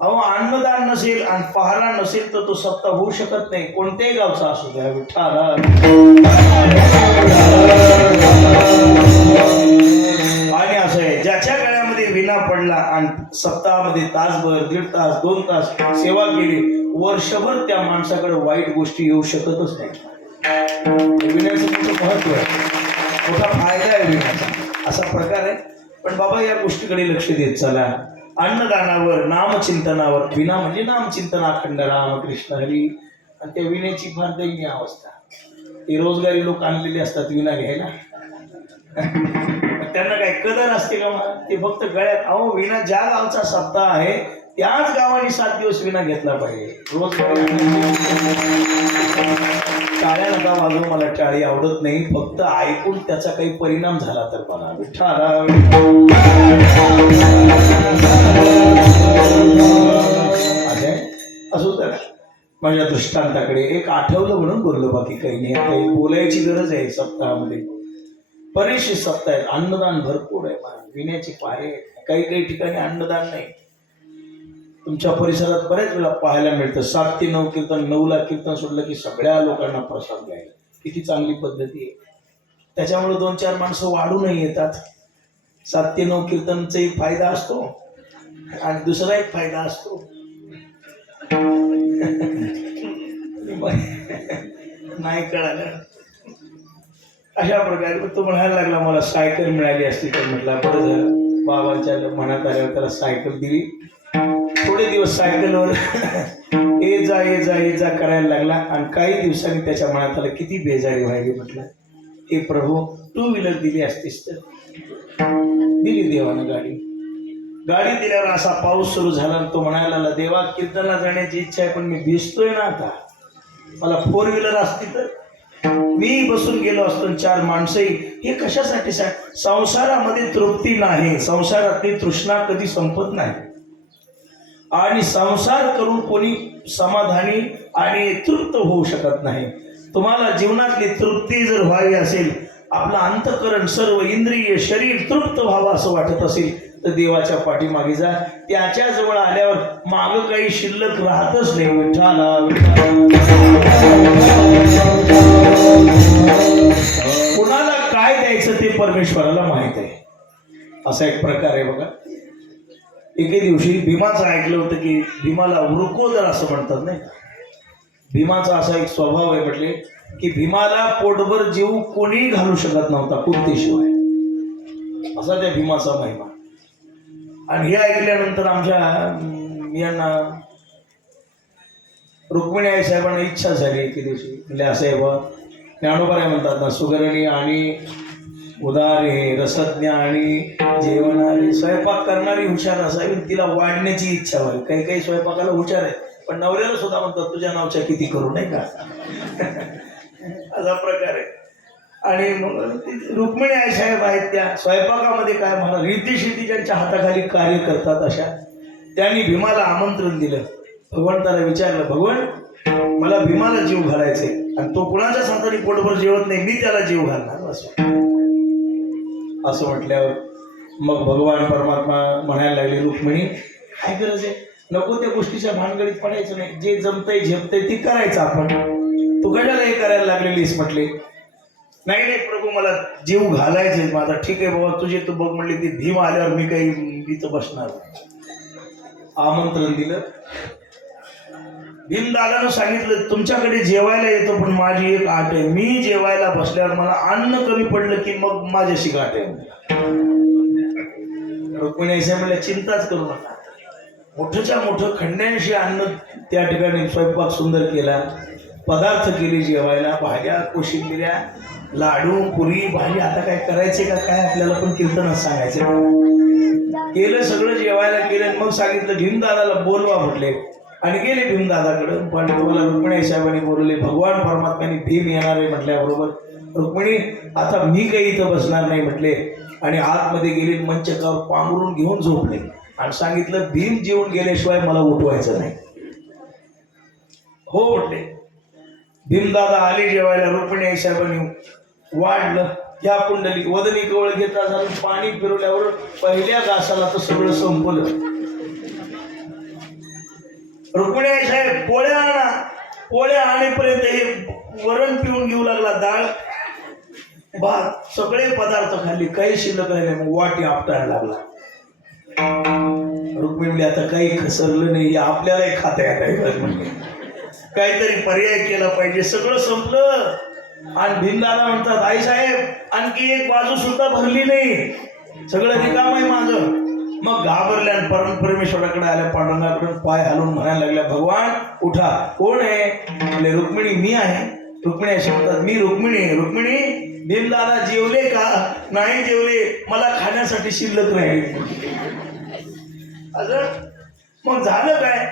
अहो अन्नदान नसेल आणि पहारा नसेल तर तो सप्ताह होऊ शकत नाही, कोणत्याही गावचा असू द्या. विठ्ठल आणि असं आहे, ज्याच्या गळ्यामध्ये विणा पडला आणि सप्ताहामध्ये तासभर, 1.5 तास, 2 तास सेवा केली, वर्षभर त्या माणसाकडे वाईट गोष्टी येऊ शकतच नाही. विण्याचं मोठं महत्व आहे, मोठा फायदा आहे विण्याचा, असा प्रकार आहे. पण बाबा या गोष्टीकडे लक्ष देत चला. अन्नदानावर, नामचिंतनावर, विना म्हणजे नामचिंतन, अखंड राम कृष्ण हरी. आणि त्या विण्याची फार दैनीय अवस्था, ते रोजगारी लोक आणलेले असतात विना घ्यायला, त्यांना काय कदर असते का मला, ते फक्त गळ्यात. अहो विना ज्या गावचा सप्ताह आहे त्याच गावाने 7 दिवस विना घेतला पाहिजे. रोज टाळ्या नका वाजवू, मला टाळी आवडत नाही, फक्त ऐकून त्याचा काही परिणाम झाला तर बघा. विठ्ठल असो तर माझ्या दृष्टांताकडे एक आठवलं म्हणून बोललो, बाकी काही नाही. काही बोलायची गरज आहे. सप्ताहामध्ये बरेचसे सप्ताह आहेत, अन्नदान भरपूर आहे, विण्याची पारे. काही काही ठिकाणी अन्नदान नाही. तुमच्या परिसरात बऱ्याच वेळा पाहायला मिळतं 7 ते 9 कीर्तन, 9ला कीर्तन सोडलं की सगळ्या लोकांना प्रसाद द्यायला. किती चांगली पद्धती आहे. त्याच्यामुळे 2-4 माणसं वाढूनही येतात. 7 ते 9 कीर्तनचा एक फायदा असतो आणि दुसरा एक फायदा असतो, नाही कळालं. अशा प्रकारे तो म्हणायला लागला मला सायकल मिळाली असती तर. म्हटलं बरं झालं, बाबांच्या मनात आल्यावर त्याला सायकल दिली. थोडे दिवस सायकलवर ये जा करायला लागला. आणि काही दिवसांनी त्याच्या मनात आलं किती बेजारी व्हायली. म्हटलं हे प्रभू, 2 व्हीलर दिली असतीस तर. दिली देवानं गाडी. गाडी दिल्यावर असा पाऊस सुरू झाला. तो म्हणायला लागला देवा, कीर्तनाला जाण्याची इच्छा आहे पण मी भिजतोय ना आता. मला 4 व्हीलर असती तर मी बसून गेलो असतो. 4 माणसंही. हे कशासाठी? संसारामध्ये तृप्ती नाही, संसारातली तृष्णा कधी संपत नाही. आणि संसार करून कोणी समाधानी आणि तृप्त होऊ शकत नाही. तुम्हाला जीवनातली तृप्ती जर व्हावी असेल, आपलं अंतःकरण सर्व इंद्रिय शरीर तृप्त व्हावं असं वाटत असेल तर देवाच्या पाठीमागे जा. त्याच्या जवळ आल्यावर मागं काही शिल्लक राहतच नाही. विठ्ठला कुणाला काय द्यायचं ते परमेश्वराला माहित आहे. असा एक प्रकार आहे बघा. एके दिवशी भीमाचं ऐकलं होतं की भीमाला वृकोदर असं म्हणतात नाही. भीमाचा असा एक स्वभाव आहे म्हटले की भीमाला पोटभर जीव कोणीही घालू शकत नव्हता कुंतीशिवाय. असा त्या भीमाचा महिमा. आणि हे ऐकल्यानंतर आमच्या यांना रुक्मिणी आई साहेबांना इच्छा झाली एके दिवशी. म्हणजे असं आहे बा, ज्ञानोबा म्हणतात ना, सुगरणी आणि उदारे रसज्ञ आणि जेवणारी स्वयंपाक करणारी हुशार असावी. तिला वाढण्याची इच्छा व्हावी. काही काही स्वयंपाकाला हुशार आहे पण नवऱ्याला सुद्धा म्हणतात तुझ्या नावच्या किती करू, नाही का. असा प्रकार आहे. आणि मग रुक्मिणी आई साहेब आहेत त्या स्वयंपाकामध्ये काय म्हणा रीतीशीती ज्यांच्या हाताखाली कार्य करतात अशा. त्यांनी भीमाला आमंत्रण दिलं. भगवंताला विचारलं, भगवान मला भीमाला जीव घालायचे आणि तो कुणाच्याच हाताने पोटभर जेवत नाही, मी त्याला जीव घालणार असं म्हटल्यावर मग भगवान परमात्मा म्हणायला लागले, रुक्मिणी काय गरज आहे, नको त्या गोष्टीच्या भानगडीत पडायचं नाही. जे जमतंय झेपतंय ती करायचं आपण. तू कशाला हे करायला लागलेलीस म्हटले. नाही नाही प्रभू, मला जीव घालायचे. माझा ठीक आहे बाबा, तुझे तू बघ म्हणले. ती भीम आल्यावर मी काही इथं बसणार. आमंत्रण दिलं. भीमदादानं सांगितलं तुमच्याकडे जेवायला येतो पण माझी एक आट आहे. मी जेवायला बसल्यावर मला अन्न कमी पडलं की मग माझ्याशी गाठ आहे. रुक्मिणी साहेब म्हणल्या चिंताच करू नका. मोठंच्या मोठं खंड्यांशी अन्न त्या ठिकाणी स्वयंपाक सुंदर केला. पदार्थ केले जेवायला, भाज्या कोशिंबिऱ्या, लाडू पुरी भाजी. आता काय करायचे का काय आपल्याला पण कीर्तनात सांगायचं. केलं सगळं जेवायला केलं. मग सांगितलं भीमदादाला बोलवा म्हटले. आणि गेले भीमदादाकडं. पण तुम्हाला रुक्मिणी साहेबांनी बोलवले. भगवान परमात्म्याने भीम येणार आहे म्हटल्याबरोबर रुक्मिणी आता मी काही इथं बसणार नाही म्हटले. आणि आतमध्ये गेले. मंचकावर पांघरून घेऊन झोपले आणि सांगितलं भीम जेवून गेल्याशिवाय मला उठवायचं नाही. हो म्हटले. भीमदादा आले जेवायला. रुक्मिणी साहेबांनी वाढलं. ह्या कुंडली वदनी कवळ घेता झालं. पाणी फिरवल्यावर पहिल्या घासाला तर सगळं संपलं. रुक्मिणी साहेब पोळ्या आणा. पोळ्या आणेपर्यंत हे वरण पिऊन घेऊ लागला. डाळ भात सगळे पदार्थ खाल्ले. काही शिल्लक राहिले. मग वाटी आपटायला लागला. रुक्मिणी आता काही खसरलं नाही. आपल्यालाही खाता येत म्हणजे काहीतरी पर्याय केला पाहिजे. सगळं संपलं. आणि भीमदादा म्हणतात आई साहेब आणखी एक बाजू सुद्धा भरली नाही, सगळं रिकाम आहे माझं. मग घाबरल्या परमेश्वराकडे आल्या. पांडुरंगाकडे पाय हलवून म्हणायला लागल्या भगवान उठा. कोण आहे म्हणजे रुक्मिणी मी आहे. रुक्मिणी असे म्हणतात मी रुक्मिणी. रुक्मिणी भीमदादा जेवले का? नाही जेवले, मला खाण्यासाठी शिल्लक राहील. असं मग झालं काय?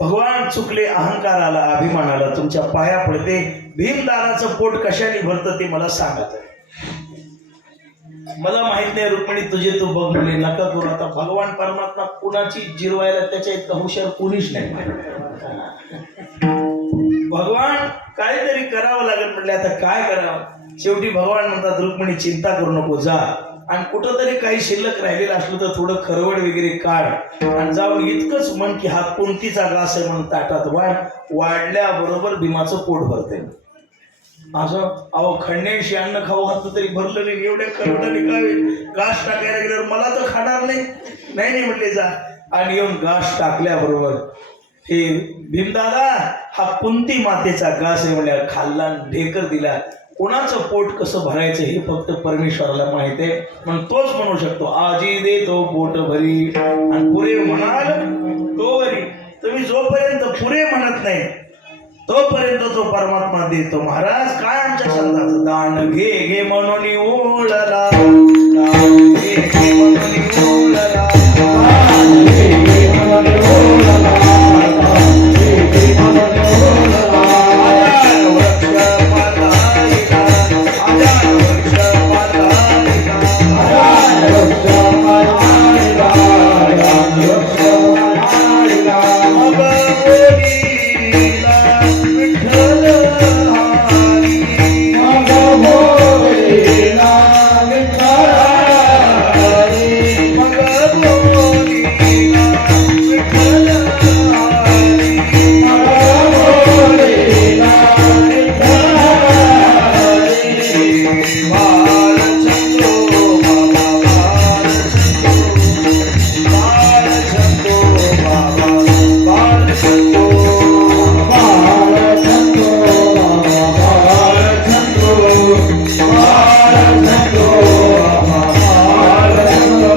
भगवान चुकले. अहंकाराला अभिमानाला तुमच्या पाया पडते. भीमदादाचं पोट कशाने भरतं ते मला सांगत. मला माहित नाही रुक्मिणी तुझे तू बघ म्हणले. नका करू आता. भगवान परमात्मा कुणाची जिरवायला त्याच्या इतका हुशार कोणीच नाही. भगवान काहीतरी करावं लागेल म्हटले. आता काय करावं? शेवटी भगवान म्हणतात रुक्मिणी चिंता करू नको, जा आणि कुठंतरी काही शिल्लक राहिलेलं असलं तर थोडं खरवड वगैरे काढ आणि जाऊन इतकंच म्हण की हा कोणतीचा घास आहे म्हणून ताटात वाढ. वाढल्याबरोबर भीमाचं पोट भरते. असं अहो खंड्यांशी अन्न खाऊ घातलं तरी भरलं नाही. एवढ्या खरवडाने काय घास टाकायला गेल्यावर मला तर खाणार नाही. नाही म्हटले जा. आणि येऊन घास टाकल्याबरोबर हे भीमदादा हा कुंती मातेचा घास आहे म्हणल्या, खाल्ला ढेकर दिला. कोणाचं पोट कसं भरायचं हे फक्त परमेश्वराला माहित आहे. म्हणून तोच म्हणू शकतो आजी देतो पोट भरी आणि पुरे म्हणाल तो भरी. तुम्ही जोपर्यंत पुरे म्हणत नाही तोपर्यंत तो परमात्मा देतो. महाराज काय आमच्या संतांचं दान घे घे म्हणून ओळला, दान घे घे म्हणून ओळला, दान घे घे म्हणून ओळला, दान घे घे म्हणून ओळला. आजान वृक्ष पाताळीला, आजान वृक्ष पाताळीला, आजान वृक्ष पाताळीला, आजान वृक्ष पाताळीला. मग बोलीला विठ्ठल हरी, मग बोलीला विठ्ठल हरी, मग बोलीला विठ्ठल हरी, मग बोलीला विठ्ठल हरी. बाळचंदो बाबा, बाळचंदो बाबा, बाळचंदो बाळचंदो बाबा, बाळचंदो बाळचंदो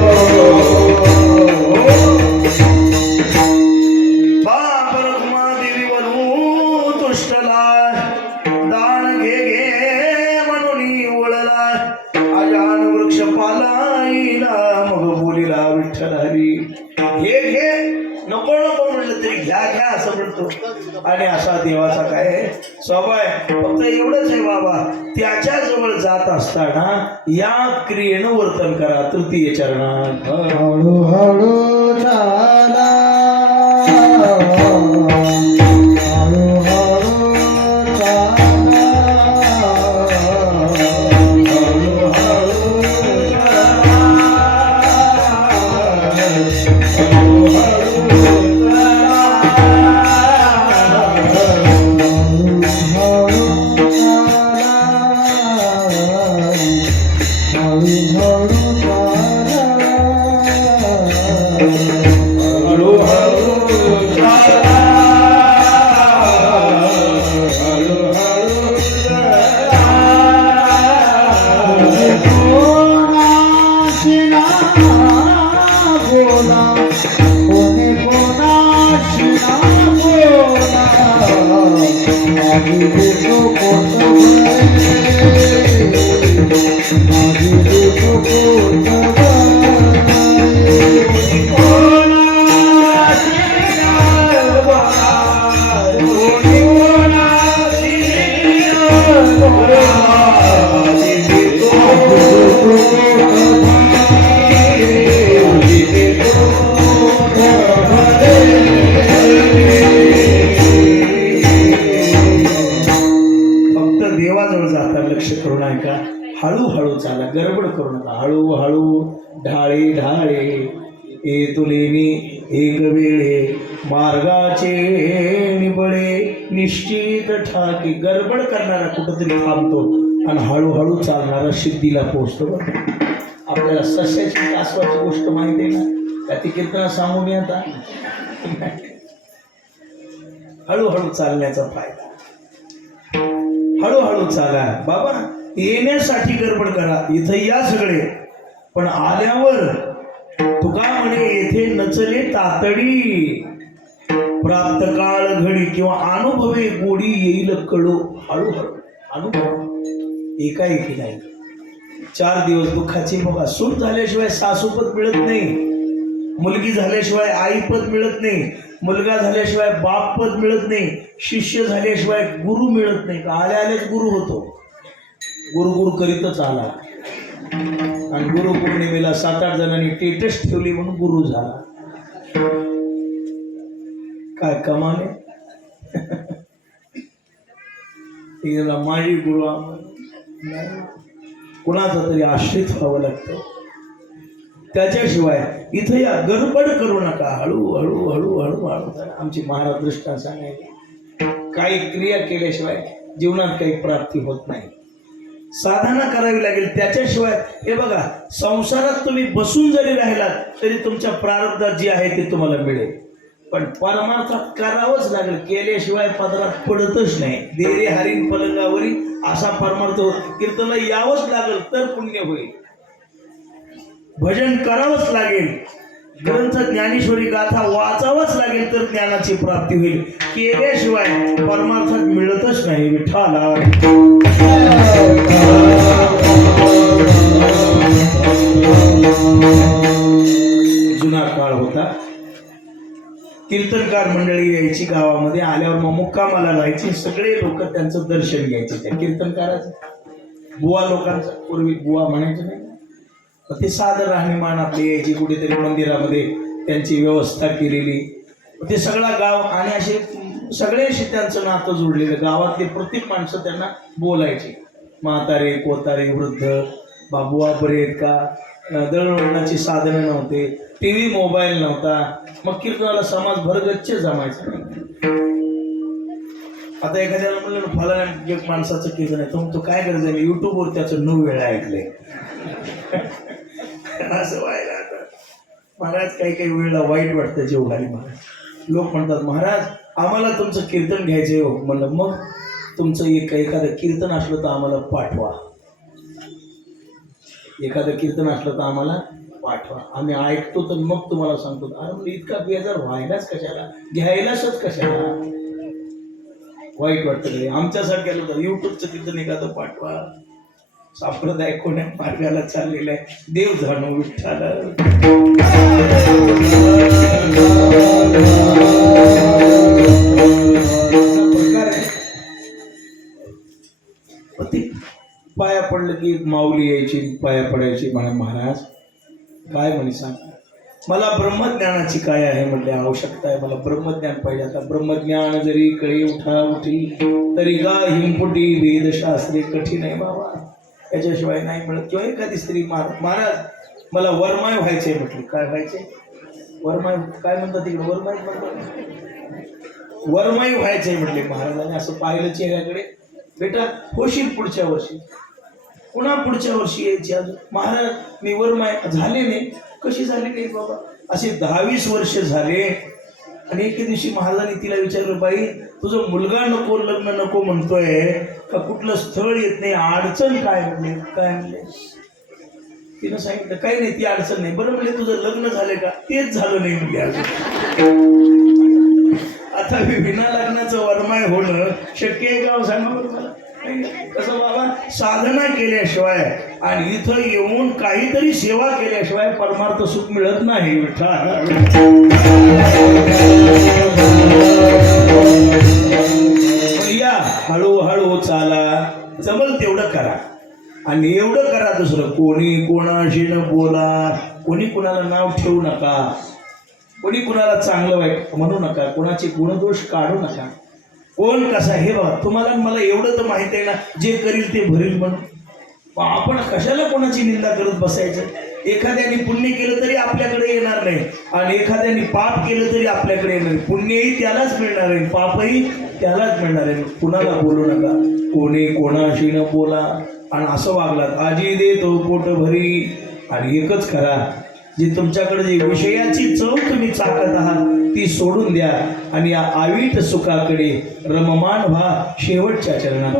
बाबा रखुमा देवीवरून तुष्टला, दान घे घे म्हणून ओळला, अजान वृक्ष पालाईला, मग बोलीला विठ्ठल हरी. घे घे नको नको म्हणलं तरी घ्या घ्या असं म्हणतो. आणि असा देवाचा काय स्वभाव आहे. फक्त एवढंच आहे बाबा, त्याच्या जवळ जात असताना या क्रियेनं वर्तन करा. तृतीय चरणात हळूहळू चाला, हळूहळू चाला, हळूहळू चाला, गडबड करू नका. हळूहळू ढाळे ढाळे ए तुलेनी एक वेळे, मार्गाचे निबळे निश्चित ठाकी. गडबड करणारा कुठंतरी थांबतो आणि हळूहळू चालणारा सिद्धीला पोहोचतो. आपल्याला सस्याची कासवाची गोष्ट माहिती आहे ना, त्या ती कीर्तना सांगू मी आता. हळूहळू चालण्याचा फायदा. हळूहळू चाला बाबा. येण्यासाठी गडबड करा, इथं या सगळे, पण आल्यावर तुका म्हणे येथे नचले तातडी, प्राप्त काळ घडी किंवा अनुभवे गोडी येईल कळू. हळूहळू अनुभव एकाएकी नाही. 4 दिवस दुःखाची बघा. सून झाल्याशिवाय सासूपद मिळत नाही, मुलगी झाल्याशिवाय आईपद मिळत नाही, मुलगा झाल्याशिवाय बापपद मिळत नाही, शिष्य झाल्याशिवाय गुरु मिळत नाही. आल्या आल्याच गुरु होतो. गुरु गुरु करीतच आला आणि गुरु पौर्णिमेला 7-8 जणांनी टेटस ठेवली म्हणून गुरु झाला. काय कमाल आहे. माझी गुरु कुणाचा तरी आश्रित व्हावं लागतं. त्याच्याशिवाय इथं या गडबड करू नका. हळू हळू हळू हळू हळू. आमची महाराज दृष्टा सांगायची, काही क्रिया केल्याशिवाय जीवनात काही प्राप्ती होत नाही. साधना करावी लागेल. त्याच्याशिवाय हे बघा, संसारात तुम्ही बसून जरी राहिलात तरी तुमच्या प्रारब्धात जे आहे ते तुम्हाला मिळेल. पण परमार्थात करावंच लागेल, केल्याशिवाय पदरात पडतच नाही. देरे हरीण पलंगावरी असा परमार्थ होत. कीर्तनला यावंच लागेल तर पुण्य होईल, भजन करावंच लागेल, ग्रंथ ज्ञानेश्वरी गाथा वाचावंच लागेल तर ज्ञानाची प्राप्ती होईल. केल्याशिवाय परमार्थात मिळतच नाही. विठ्ठला जुना काळ होता, कीर्तनकार मंडळी यायची गावामध्ये, आल्यावर मग मुक्कामाला राहायची. सगळे लोक त्यांचं दर्शन घ्यायचे त्या कीर्तनकाराचं. बुवा लोकांचा, पूर्वी बुवा म्हणायचे नाही, ते साधं राहणीमान आपली यायची. कुठेतरी मंदिरामध्ये त्यांची व्यवस्था केलेली, ते सगळा गाव आणि असे सगळ्याशी त्यांचं नातं जोडलेलं. गावातले प्रत्येक माणसं त्यांना बोलायचे, म्हातारे कोतारे वृद्ध, बाबुआ बरे आहेत का. दळणवळणाची साधनं नव्हते, टीव्ही मोबाईल नव्हता, मग कीर्तनाला समाजभर गच्च जमायचं. आता एखाद्याला म्हणलं फलाना एक माणसाचं कीर्तन आहे, तो काय करायचं आहे, युट्यूबवर त्याचं 9 वेळा ऐकलंय. असं व्हायला आता महाराज काही काही वेळेला वाईट वाटतं जेवढाही. महाराज लोक म्हणतात, महाराज आम्हाला तुमचं कीर्तन घ्यायचंय हो. म्हणलं मग तुमचं एखादं कीर्तन असलं तर आम्हाला पाठवा, एखादं कीर्तन असलं तर आम्हाला पाठवा, आम्ही ऐकतो तर मग तुम्हाला सांगतो. अरे म्हणजे इतका बेजार व्हायलाच कशाला, घ्यायलाच कशाला. वाईट वाटतं. आमच्यासारख्या लोक युट्यूबचं कीर्तन एखादं पाठवा. संप्रदाय कोण्या मार्गाला चाललेला आहे, देव जाणो विठ्ठला. प्रकार आहे. पाया पडलं की एक माऊली यायची, पाया पडायची, म्हणा महाराज काय म्हणे सांग, मला ब्रह्मज्ञानाची काय आहे म्हटले आवश्यकता आहे, मला ब्रह्मज्ञान पाहिजे. आता ब्रह्मज्ञान जरी कळी उठा उठी तरी गा हिंपुटी वेदशास्त्रे कठीण आहे बाबा, त्याच्याशिवाय नाही मिळत. किंवा एखादी स्त्री महाराज मला वरमाय व्हायचे म्हटले. काय व्हायचे? वरमाय काय म्हणतात तिकडे, वरमाय म्हणतात, वरमाई व्हायचे म्हटले महाराजांनी. असं पाहिलं चेहऱ्याकडे, बेटा होशील पुढच्या वर्षी, पुन्हा पुढच्या वर्षी यायची. अजून महाराज मी वरमाय झाले नाही. कशी झाली नाही बाबा, असे 10-20 वर्ष झाले. आणि एके दिवशी महाराजांनी तिला विचारलं, बाई तुझं मुलगा नको, लग्न नको म्हणतोय का, कुठलं स्थळ येत नाही, अडचण काय म्हणले. काय म्हणले तिनं सांगितलं, काही नाही ती अडचण नाही. बरं म्हणले तुझं लग्न झालं का, तेच झालं नाही म्हणजे अजून. आता विना लग्नाचं वरमाय होणं शक्य आहे का सांगा बरं मला. कसं बाबा, साधना केल्याशिवाय आणि इथं येऊन काहीतरी सेवा केल्याशिवाय परमार्थ सुख मिळत नाही. या हळूहळू चाला, जमल तेवढं करा. आणि एवढं करा, दुसरं कोणी कोणाशी न बोला, कोणी कुणाला नाव ठेवू नका, कोणी कुणाला चांगलं वाईट म्हणू नका, कोणाचे गुणदोष काढू नका. कोण कसा हे बघा, तुम्हाला मला एवढं तर माहिती आहे ना, जे करील ते भरील म्हणून. आपण कशाला कोणाची निंदा करत बसायचं. एखाद्याने पुण्य केलं तरी आपल्याकडे येणार नाही, आणि एखाद्याने पाप केलं तरी आपल्याकडे येणार नाही. पुण्यही त्यालाच मिळणार आहे, पापही त्यालाच मिळणार आहे. कुणाला बोलू नका, कोणी कोणाशी न बोला. आणि असं वागलात आजी देतो पोट भरी. आणि एकच करा, जी तुमच्याकडे जी विषयाची चव तुम्ही चाकत आहात ती सोडून द्या, आणि या आवीट सुखाकडे रममान व्हा. शेवटच्या चरणात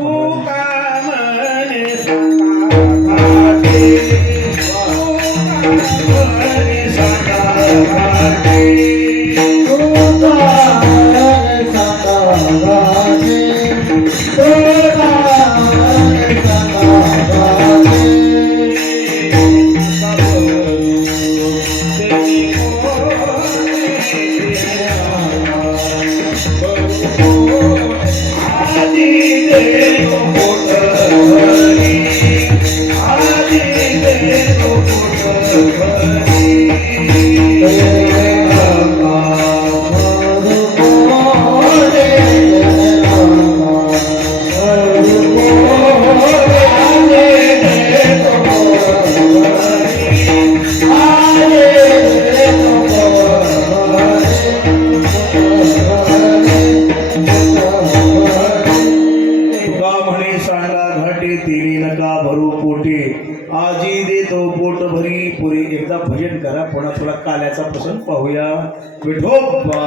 आदि वाटे तेने नका भरू पोटे आजी देतो पोट भरी पुरी. एकदा भजन करा, पुन्हा थोडा काल्याचा प्रसंग पाहूया. विठोबा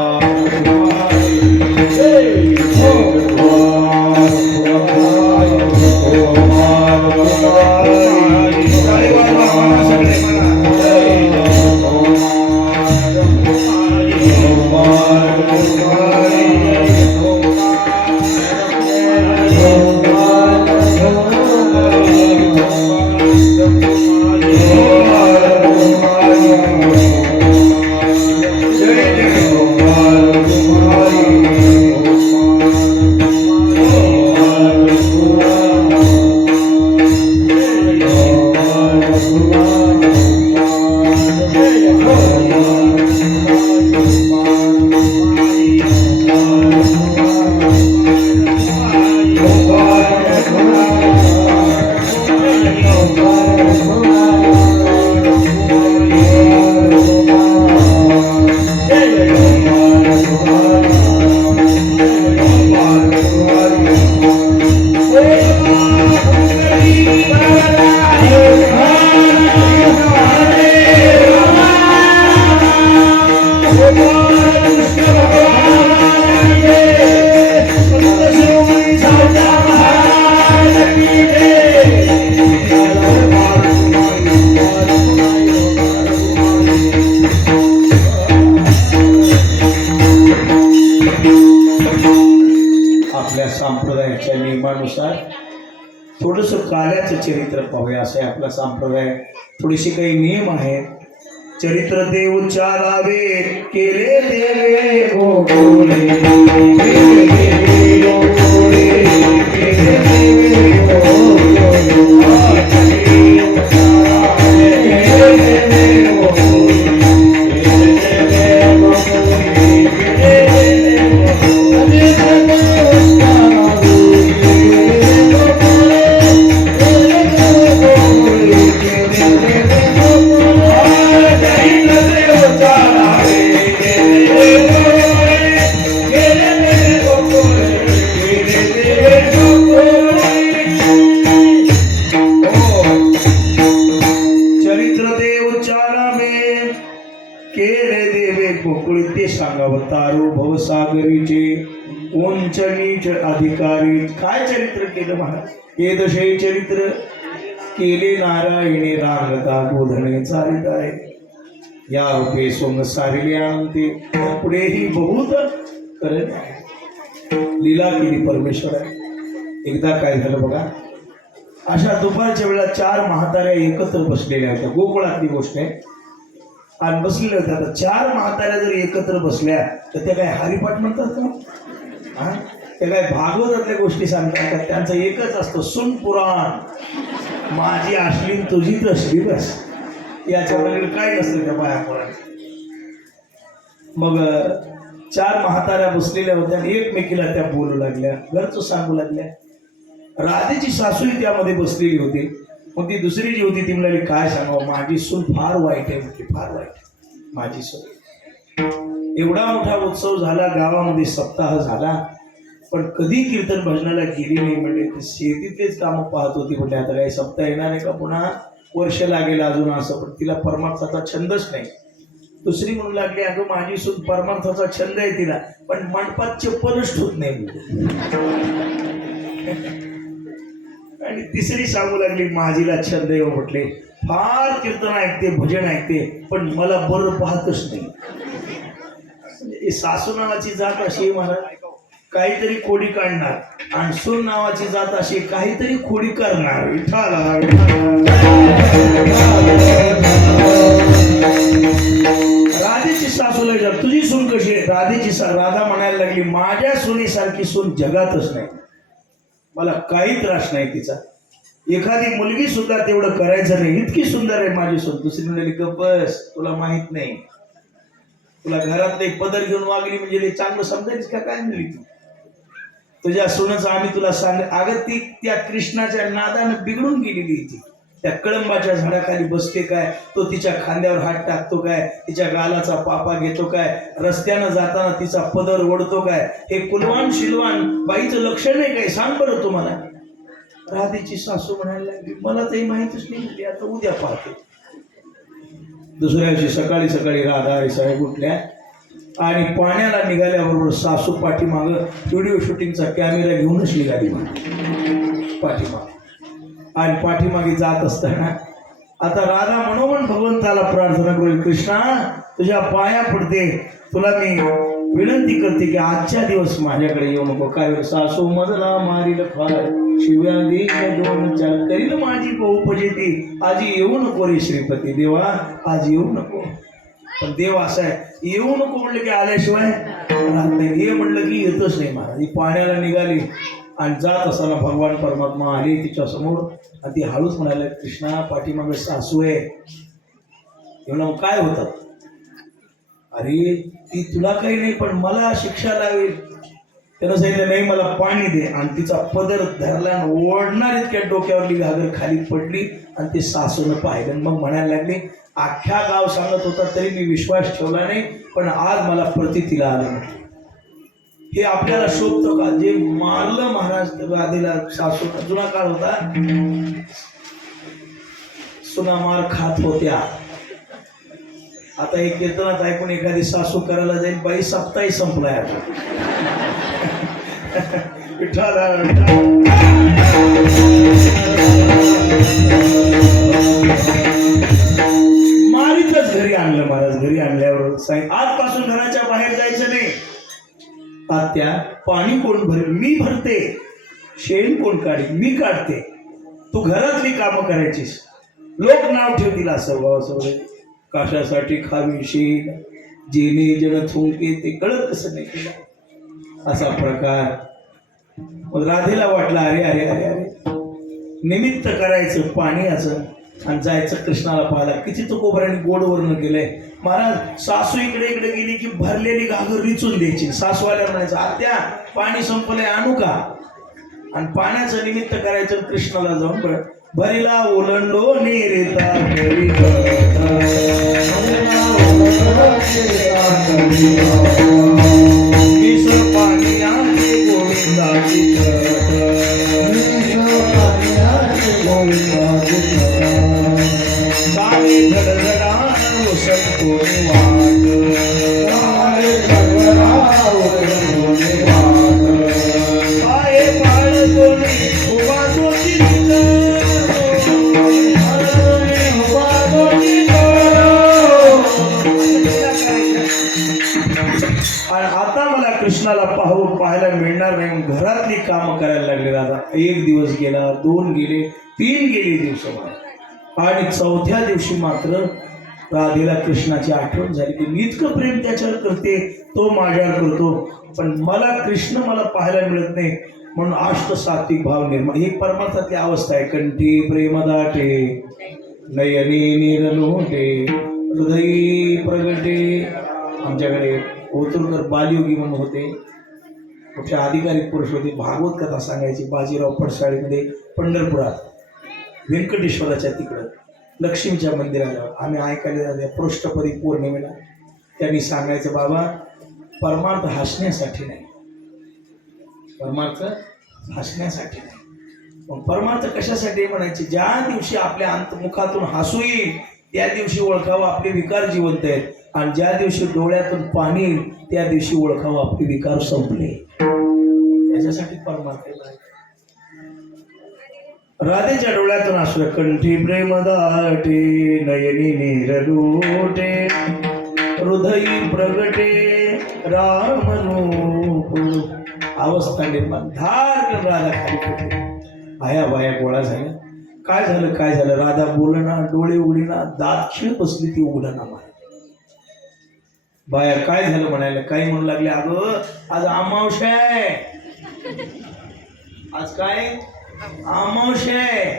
आपल्या संप्रदायाच्या नियमानुसार थोडस काल्याचं चरित्र पाहूया. असं आहे आपला संप्रदाय. थोडीशी काही नियम आहेत. चरित्र ते उच्चारावे केले देवे गोकुळे, केले देवे गोकुळे, केले देवे गोकुळे, केले देवे गोकुळे, केले देवे ते सांगावं. तारू भवसागरीचे उंच नीच अधिकारी. काय चरित्र केलं महाराज? हे दशे चरित्र केले नारायणे रांगता गोधणे चालित आहे. या रूपे सोंग सारिले आणते पुढेही बहुत करेल. लीला केली परमेश्वराने. एकदा काय झालं बघा. अशा दुपारच्या वेळा 4 म्हाताऱ्या एकत्र बसलेल्या होत्या. गोकुळातली गोष्ट आहे. आणि बसलेल्या होत्या. आता 4 म्हाताऱ्या जर एकत्र बसल्या तर त्या काय हरिपाठ म्हणतात का? हा, त्या काय भागवतातल्या गोष्टी सांगतात का? त्यांचं एकच असतं, सुन पुराण. माझी असली तुझी तसली बस. याच्या वगैरे काय नसतं त्या बाया पुराण. मग 4 म्हाताऱ्या बसलेल्या होत्या आणि एकमेकीला त्या बोलू लागल्या, घरचं सांगू लागल्या. राधेची सासूही त्यामध्ये बसलेली होती. मग ती दुसरी जी होती ती म्हणाली, काय सांगावं, माझी सून फार वाईट आहे. म्हटली, फार वाईट आहे माझी सून. एवढा मोठा उत्सव झाला, गावामध्ये सप्ताह झाला, पण कधी कीर्तन भजनाला गेली नाही. म्हणजे शेतीतलेच कामं पाहत होती. म्हणजे आता काही सप्ताह येणार आहे का, पुन्हा वर्ष लागेल अजून असं. पण तिला परमार्थाचा छंदच नाही. दुसरी म्हणू लागली, अगं माझी सून परमार्थाचा छंद आहे तिला, पण मंडपात चप्पलच ठेवत नाही. आणि तिसरी सांगू लागली, माझीला छंद आहे म्हटले, फार कीर्तन ऐकते, भजन ऐकते, पण मला बरं पाहतच नाही. सासू नावाची जात अशी महाराज काहीतरी खोडी काढणार, आणि सून नावाची जात अशी काहीतरी खोडी करणार. राधेची सासूला विचार, तुझी सून कशी आहे? राधा म्हणायला लागली, माझ्या सुनेसारखी सून जगातच नाही. मला काही त्रास नाही तिचा. एखादी मुलगी सुद्धा तेवढं करायचं नाही, इतकी सुंदर आहे माझी सून. दुसरी म्हणाली, गप्प बस, तुला माहित नाही. तुला घरातले पदर घेऊन वागली म्हणजे चांगलं समजायचं का काय? मिळली तू तुझ्या सुनेचं आम्ही तुला सांग. अगं ती त्या कृष्णाच्या नादानं बिघडून गेलेली ती. त्या कळंबाच्या झाडाखाली बसते काय, तो तिच्या खांद्यावर हात टाकतो काय, तिच्या गालाचा पापा घेतो काय, रस्त्यानं जाताना तिचा पदर ओढतो काय. हे कुलवान शिलवान बाईचं लक्षण आहे काय? सांग बरं तुम्हाला. राधेची सासू म्हणायला लागली, मला काही माहीतच नाही म्हटली, आता उद्या पाहते. दुसऱ्या दिवशी सकाळी सकाळी राधा आई साहेब उठल्या आणि पाण्याला निघाल्याबरोबर सासू पाठीमाग व्हिडिओ शूटिंगचा कॅमेरा घेऊनच निघाली पाठीमाग. आणि पाठीमागे जात असताना आता राधा मनोमन भगवंताला प्रार्थना करेल, कृष्णा तुझ्या पाया पडते, तुला मी विनंती करते की आजच्या दिवस माझ्याकडे येऊ नको. काय सासू मजला मारील फार, शिव्या देईल दोन चार, करील माझी बहुपजेती, आजी येऊ नको रे श्रीपती देवा, आज येऊ नको. पण देव असा आहे, येऊ नको म्हणलं की आल्याशिवाय राहत नाही, ये म्हणलं की येतच नाही. महाराज ही पाण्याला निघाली आणि जात असताना भगवान परमात्मा आले तिच्या समोर आणि ती हळूच म्हणाले, कृष्णा पाठीमागे सासू आहे. एवढं काय होतं? अरे ती तुला काही नाही पण मला शिक्षा लावेल. त्यानं सांगितलं नाही मला पाणी दे. आणि तिचा पदर धरला आणि ओढणार इतक्या डोक्यावरली घागर खाली पडली आणि ते सासूनं पाहिलं. मग म्हणायला लागले, अख्ख्या गाव सांगत होता तरी मी विश्वास ठेवला नाही, पण आज मला प्रतीतीला आलं. हे आपल्याला शोभतं का? जे मारलं महाराज राधेला सासू, जुना काळ होता, सुना मार खात होत्या. आता एक कीर्तनात ऐकून एखादी सासू करायला जाईल, बाई सप्ताही संपलाय आता. मारीतच घरी आणलं महाराज. घरी आणल्यावर सांगितलं, आजपासून घराच्या बाहेर जायचं नाही. आत्या पाणी कोण भरेल? मी भरते. शेण कोण काढेल? मी काढते. तू घरातली कामं करायचीस. लोक नाव ठेवतील असं भाऊ सगळे, कशासाठी खावी शेण, जेणे जण थुंके ते कळत कसं नाही तुला? असा प्रकार. मग राधेला वाटलं, अरे अरे अरे अरे निमित्त करायचं पाण्याचं आणि जायचं कृष्णाला पाहायला. किती तो कोबऱ्याने गोडवरनं केलंय महाराज. सासू इकडे इकडे गेली की भरलेली घागर रिचून द्यायची. सासूवाल्याला म्हणायचं, आत्या पाणी संपलंय आणू का? आणि पाण्याचं निमित्त करायचं. कृष्णाला जाऊन भरीला ओलंडो नेरेता घरी पाणी आहे गोविंदाची सारे धडधडा उसळतोय कृष्णाला पाहायला मिळणार नाही. घरातली कामं करायला लागले राधा. एक दिवस गेला, 2 गेले, 3 गेले दिवस. आणि 4थ्या दिवशी मात्र राधेला कृष्णाची आठवण झाली की मी इतकं प्रेम त्याच्यावर करते, तो माझ्यावर करतो, पण मला कृष्ण मला पाहायला मिळत नाही. म्हणून अष्ट सात्विक भाव निर्माण. ही परमार्थातली अवस्था आहे. कंठी प्रेम दाटे, नयनी निरलोटे, हृदयी प्रगटे. आमच्याकडे ओतुरकर बालयोगी म्हणून होते, कुठे अधिकारिक पुरुष होते. भागवत कथा सांगायची बाजीराव पडसाळीमध्ये पंढरपुरात व्यंकटेश्वराच्या तिकडं लक्ष्मीच्या मंदिराला आम्ही ऐकायला जातो. पृष्ठपदी पौर्णिमेला त्यांनी सांगायचं, बाबा परमार्थ हसण्यासाठी नाही, परमार्थ हसण्यासाठी नाही. मग परमार्थ कशासाठी म्हणायचे? ज्या दिवशी आपल्या अंतमुखातून हसू येईल त्या दिवशी ओळखावं आपले विकार जिवंत आहेत, आणि ज्या दिवशी डोळ्यातून पाणी येईल त्या दिवशी ओळखावं आपले विकार संपले. याच्यासाठी परमार्थ आहे. राधेच्या डोळ्यातून असू, कंठी प्रेम दाटे, नयनी निरलोटे, हृदयी प्रगटे, राम रूप. अवस्था निर्माण. धार राधा खाली पडली. आया बाया गोळा झाल्या. काय झालं काय झालं? राधा बोलना, डोळे उघडीना, दात खिळ बसली ती उघडना. बाया काय झालं म्हणायला. काही म्हणू लागले, अगं आज अमावस्या आहे. आज काय अमावस्या आहे.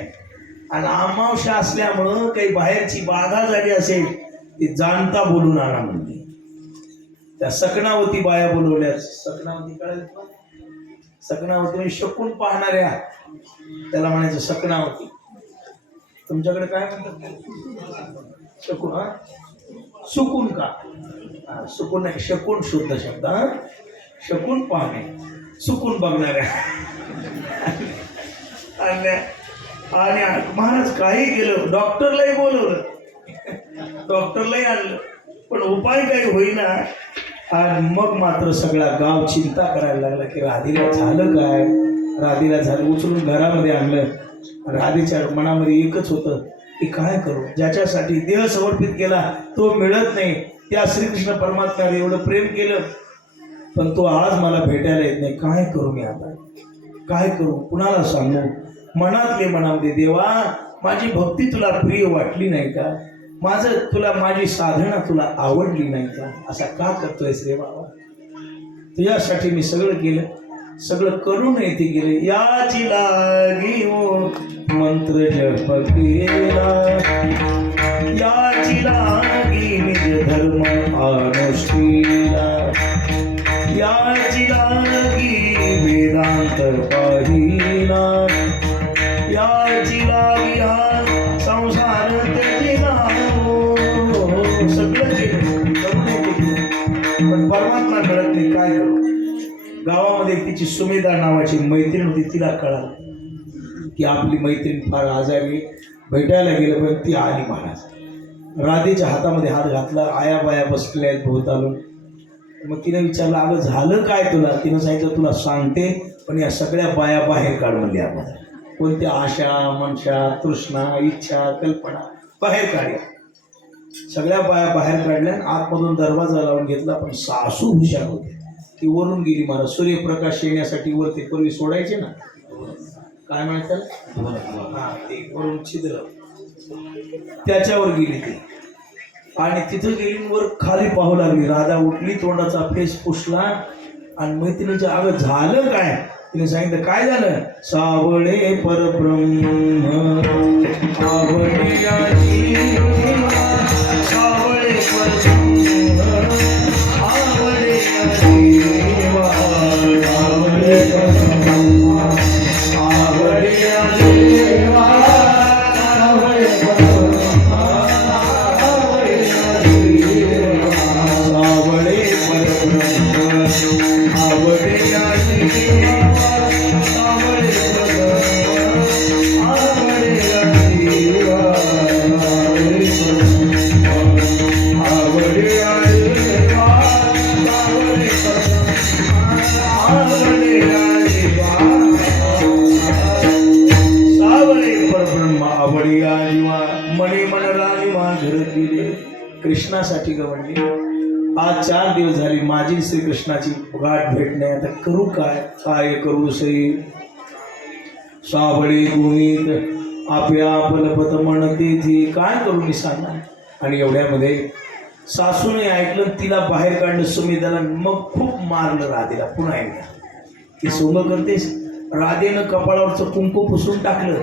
आणि अमावस्या असल्यामुळं काही बाहेरची बाधा झाली असेल ती जाणता बोलून आणा म्हणते. त्या सकणावती बाया बोलवल्या. सकणावती कळेल, सकणावती म्हणजे शकून पाहणाऱ्या, त्याला म्हणायचं सकणावती. तुमच्याकडे काय म्हणतात? शकून. हा सुकून का? सुकून नाही, शकून शुद्ध शब्द. शकून पाहणे, सुकून बघणाऱ्या. आणि आणि महाराज काही केलं, डॉक्टरलाही बोलवलं, डॉक्टरलाही आणलं, पण उपाय काही होईना. आणि मग मात्र सगळा गाव चिंता करायला लागला की राधीला झालं काय, राधीला झालं. उचलून घरामध्ये आणलं. राधीच्या मनामध्ये एकच होतं की काय करू, ज्याच्यासाठी देह समर्पित केला तो मिळत नाही. त्या श्रीकृष्ण परमात्म्याने एवढं प्रेम केलं, पण तो आज मला भेटायला येत नाही. काय करू मी आता, काय करू, कुणाला सांगू? मनातले मनामध्ये, देवा माझी भक्ती तुला प्रिय वाटली नाही का, माझी साधना तुला आवडली नाही का, असा का करतोयस रे बाबा? तुझ्यासाठी मी सगळं केलं, सगळं करूनही ते केलं. याची लागी हो मंत्र जप केला, याची लागी निज धर्म अनुष्ठीला, याची लागी वेदांत पाहिला, याची लागी हा संसार त्याला. सगळं केलं, पण परमात्मा मिळत नाही. काय करू? गावामध्ये तिची सुमेधा नावाची मैत्रीण होती. तिला कळालं की आपली मैत्रीण फार आजारी, भेटायला गेलं, पण ती आली. महाराज राधेच्या हातामध्ये हात घातला, आया बाया बसलेल्या आहेत भोवतालून. मग तिने विचारलं, अगं झालं काय तुला? तिनं सांगितलं, तुला सांगते, पण या सगळ्या बाया बाहेर काढ म्हणली. आपण कोणत्या आशा, मनशा, तृष्णा, इच्छा, कल्पना बाहेर काढल्या. सगळ्या बाया बाहेर काढल्या, आतमधून दरवाजा लावून घेतला. पण सासू हुशार होती, ती वरून गेली. मला सूर्यप्रकाश येण्यासाठी वर ते पूर्वी सोडायचे ना, काय म्हणतात, हा, ते वरून छिद्र, त्याच्यावर गेली ती. आणि तिथं गेली, वर खाली पाहू लागली. राधा उठली, तोंडाचा फेस पुसला, आणि मैत्रिणीच्या, अगं झालं काय? तिने सांगितलं, काय झालं? सावळे परब्रह्म आवडे आजी, सावळे परब्रह्म आवडे आजी, आवडे परब्रह्म आवडे आजी, आवडे परब्रह्म आवडे आजी, सावळे परब्रह्म आवडे आजी. कृष्णासाठी गवंडी आज 4 दिवस झाली माझी श्रीकृष्णाची गाठ भेट नाही. आता करू काय, काय करू सई सावळी गुणित आपल्या आपलपत म्हणते ती, काय करू मी सांगा. आणि एवढ्यामध्ये सासूने ऐकलं, तिला बाहेर काढलं सुमेधाला. मग खूप मारलं राधेला. पुन्हा एकदा ती सोंग करतेस. राधेनं कपाळावरचं कुंकू पुसून टाकलं.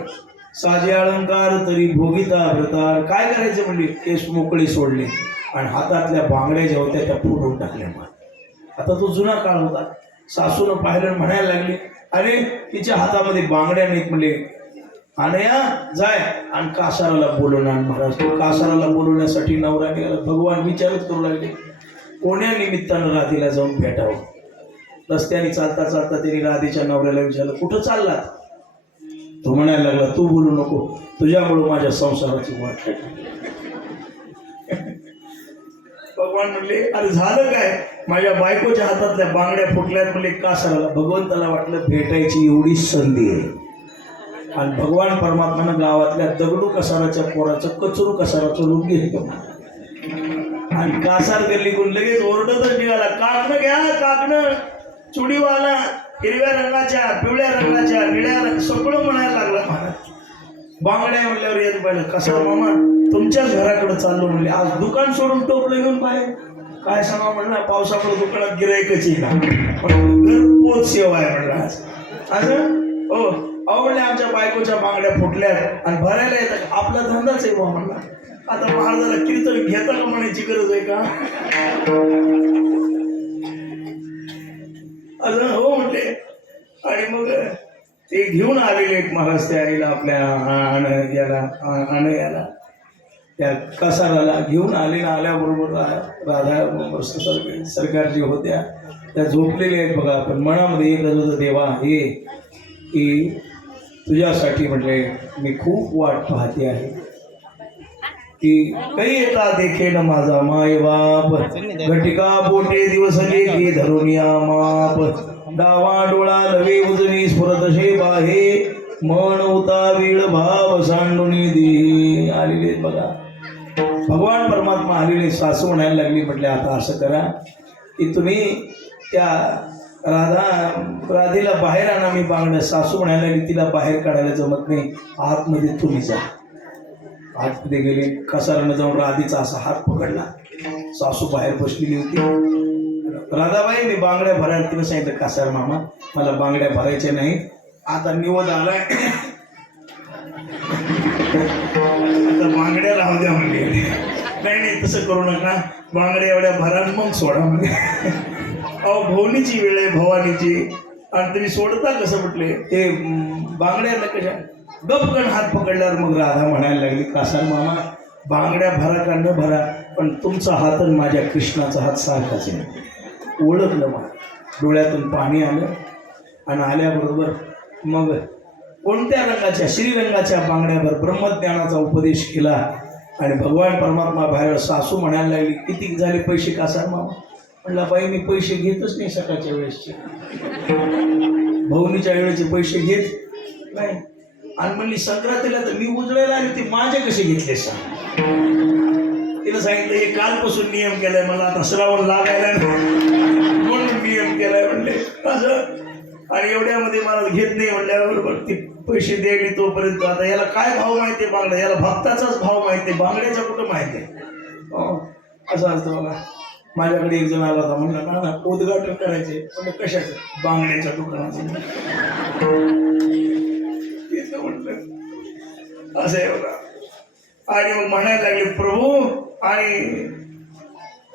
साजे अलंकार तरी भोगिता व्रतार. काय करायचं म्हणजे केस मोकळी सोडले, आणि हातातल्या बांगड्या ज्या होत्या त्या फोडून टाकल्या. आता तो जुना काळ होता. सासूनं पाहिलं, म्हणायला लागले, अरे तिच्या हातामध्ये बांगड्या नाहीत. म्हणले, आणया जाय आणि कासाराला बोलवून आण. महाराज तो कासाराला बोलवण्यासाठी नवरा गेला. भगवान विचारच करू लागले, कोण्या निमित्तानं राधेला जाऊन भेटावं. रस्त्याने चालता चालता त्यांनी राधेच्या नवऱ्याला विचारलं, कुठं चाललात? तो म्हणायला लागला, तू बोलू नको, तुझ्यामुळं माझ्या संसाराची वाट लागली. भगवान म्हणले, अरे झालं काय? माझ्या बायकोच्या हातातल्या बांगड्या फुटल्यात. म्हणले कासाराला. भगवंताला वाटलं भेटायची एवढी संधी आहे, आणि भगवान परमात्म्यानं गावातल्या दगडू कसाराच्या पोराचं कचरू कसाराचं रूप घेतलं. आणि कासार गल्लीकडून लगेच ओरडतच निघाला, काकणं घ्या, काकणं, चुडीवाला, हिरव्या रंगाच्या, पिवळ्या रंगाच्या, निळ्या रंग, सगळं म्हणायला लागला. बांगड्या म्हणल्यावर येत पाहिलं. कसा मामा, तुमच्याच घराकडे चाललो म्हणले. आज दुकान सोडून टोपलं घेऊन बाहेर. काय सांगा म्हणला, पावसामुळे दुकानात गिरायकच येईल, पण घरपोच सेवा आहे म्हणला आज. असं हो, अहो म्हणले, आमच्या बायकोच्या बांगड्या फुटल्यात आणि भरायला येतात. आपला धंदाच आहे बा म्हणला. आता महाराजाला कीर्तन घेता का म्हणायची गरज आहे का? असं हो म्हणले. आणि मग ते घेऊन आलेले एक महाराज त्या आईला, आपल्या याला त्या कसाराला घेऊन आले. ना आल्याबरोबर राधा सरकारजी होत्या त्या झोपलेल्या आहेत बघा. पण मनामध्ये एकच होतं, देवा हे की तुझ्यासाठी म्हटले मी खूप वाट पाहते आहे की काही येता देखे न माझा माय बाप घटिका बोटे दिवस की धरून या माप डावा डोळा लवे उजवी स्फुरतशे बाहे मन उता वीळ भाव सांडुनी दे आलेले बघा. भगवान परमात्मा आलेले सासू म्हणायला लागली म्हटले आता असं करा की तुम्ही त्या राधेला बाहेर आणा मी बांगड्या. सासू म्हणायला लागली तिला बाहेर काढायला जमत नाही आतमध्ये तुम्ही जा. आतमध्ये गेले कसारानं जाऊन राधेचा असा हात पकडला. सासू बाहेर बसलेली होती. राधाबाई मी बांगड्या भरायला तिला सांगितलं कासार मामा मला बांगड्या भरायच्या नाही आता निवड आलाय आता बांगड्या राहू द्या म्हणले. नाही नाही तसं करू नका बांगड्या एवढ्या भरा मग सोडा म्हणजे. अहो भवनीची वेळ आहे भवानीची आणि तुम्ही सोडता कसं म्हटले ते बांगड्याला कशा गपकन हात पकडल्यावर मग राधा म्हणायला लागली कासार मामा बांगड्या भरा का न भरा पण तुमचा हात आणि माझ्या कृष्णाचा हात सारखाच आहे. ओळखलं मला डोळ्यातून पाणी आलं आणि आल्याबरोबर मग कोणत्या रंगाच्या श्रीरंगाच्या बांगड्यावर ब्रह्मज्ञानाचा उपदेश केला आणि भगवान परमात्मा बाहेर. सासू म्हणायला लागली किती झाले पैसे कासार मामा. म्हणला बाई मी पैसे घेतच नाही सकाळच्या वेळेसचे भवनीच्या वेळेचे पैसे घेत नाही आणि म्हणली संक्रांतीला तर मी उजळायला आणि ते माझे कसे घेतले सांग. तिला सांगितलं हे कालपासून नियम केलाय मला आता श्रावण लागायला म्हणून नियम केलाय म्हणले असं आणि एवढ्यामध्ये मला घेत नाही म्हणल्याबरोबर ती पैसे द्यायली तोपर्यंत आता याला काय भाव माहिती आहे बांगड्या याला भक्ताचाच भाव माहिती आहे बांगड्याचा कुठं माहिती आहे. असं असतं बघा. माझ्याकडे एक जण आला होता म्हणलं ना उद्घाटन करायचे म्हणजे कशाचं बांगड्याच्या दुकानाचं म्हटलं असं आहे बघा. आणि मग म्हणायला लागले प्रभू आणि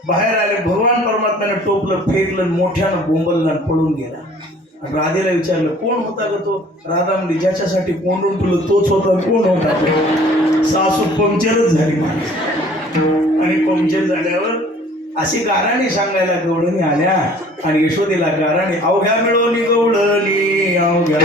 बाहेर आले. भगवान परमात्म्याने टोपलं फेकलं मोठ्यानं बोंबलला पळून गेला. राधेला विचारलं कोण होता ग तो. राधा म्हणजे ज्याच्यासाठी कोंडून ठेवलं तोच होता. कोण होता तो. सासू पंक्चरच झाली माझी आणि पंक्चर झाल्यावर अशी गाराणी सांगायला गवळणी आल्या आणि यशोदेला गाराणी अवघ्या मिळवणी गवळणी अवघ्या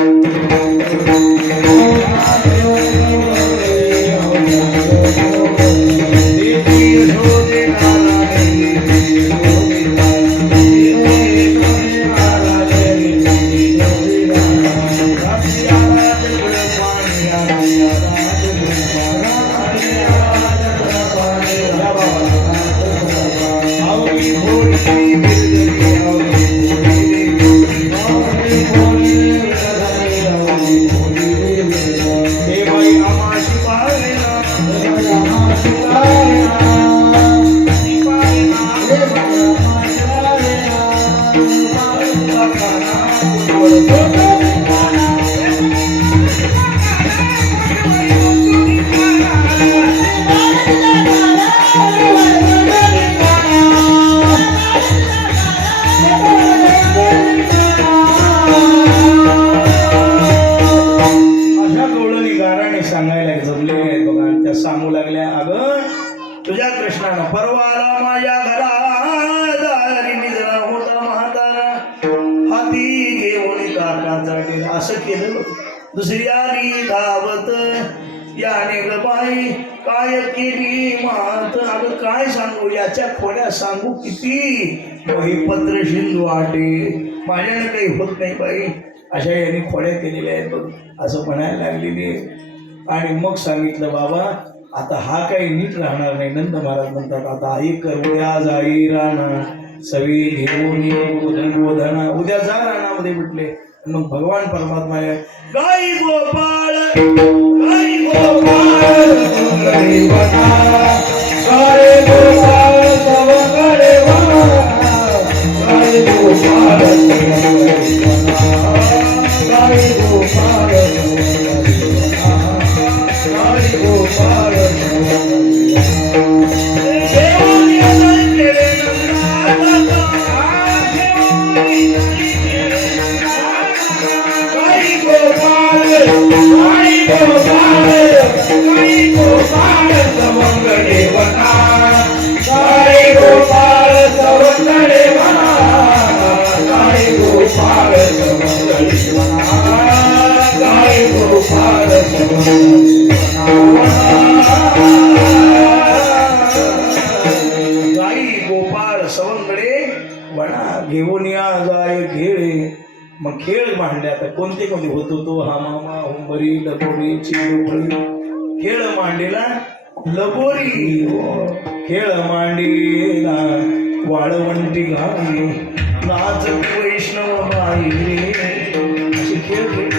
सांगू लागल्या अगं तुझ्या कृष्णानं परवाला माझ्या घरात निजला होता म्हातारा हाती घेऊन काकाचा डेरा असं केलं. दुसरी आली धावत याने ग बाई काय केली मात. अगं काय सांगू याच्या खोड्या सांगू किती वही पत्र शिंदू आटे माझ्याने काही होत नाही बाई अशा याने खोड्या केलेल्या आहेत बघ असं म्हणायला लागलेली. आणि मग सांगितलं बाबा आता हा काही नीट राहणार नाही. नंद महाराज म्हणतात आता आई कर उद्या जाई राणा सवी घेऊन गोधना उद्या जा राणामध्ये म्हटले. मग भगवान परमात्मा गाई गोपाळ गाई गोपाळ गाई गोपाळ सवंगडे वना गाई गोपाळ गाई गोपाळ गोपाळ सवंगडे वना गाई गोपाळ सवंगडे वणा घेऊन या जाय खेळे. मग खेळ मांडले. आता कोणते कोणते होतो तो हा मामा हुंबरी लगोरी चिडोळी. खेळ मांडलेला लगोरी खेळ मांडलेला वाळवंटी घाली नाच वैष्णव बाई रे. असे खेळ खेळ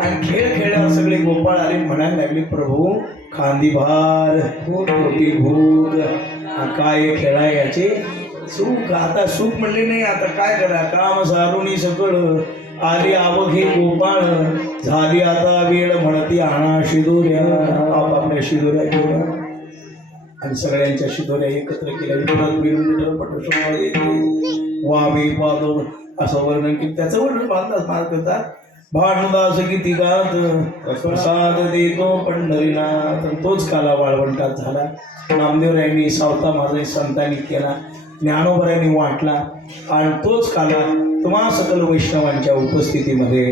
आणि खेळ खेळल्यावर सगळे गोपाळ आले म्हणायला लागले प्रभू खांदी भार कोटी भूत काय खेळा याचे सुख. आता सुख म्हणले नाही. आता काय करा काम सारुणी सकळ आली आवघे गोपाळ झाली आता वेळ म्हणती आणा शिदोऱ्या. आपापल्या शिदोऱ्या घेऊन आणि सगळ्यांच्या शिदोऱ्या एकत्र केल्या. वावी पादो असं वर्णन केलं. त्याचं वर्णन बांधतात मार करतात. भानुदास किती गात प्रसाद देतो पंढरीनाथ. तोच काला वाळवंटात झाला. नामदेवरायांनी सावता महाराज संतांनी केला. ज्ञानोबरायांनी वाटला आणि तोच काला तुम्हा सकल वैष्णवांच्या उपस्थितीमध्ये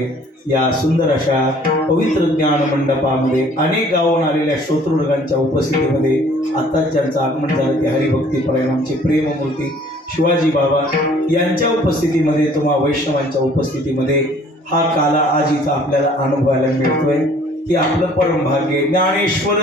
या सुंदर अशा पवित्र ज्ञान मंडपामध्ये अनेक गावाहून आलेल्या श्रोतृवर्गांच्या उपस्थितीमध्ये आता ज्यांचं आगमन झालं ते हरिभक्ती परिणामचे प्रेममूर्ती शिवाजी बाबा यांच्या उपस्थितीमध्ये तुम्हा वैष्णवांच्या उपस्थितीमध्ये हा काला आज इथं आपल्याला अनुभवायला मिळतोय. हे आपलं परम भाग्य. ज्ञानेश्वर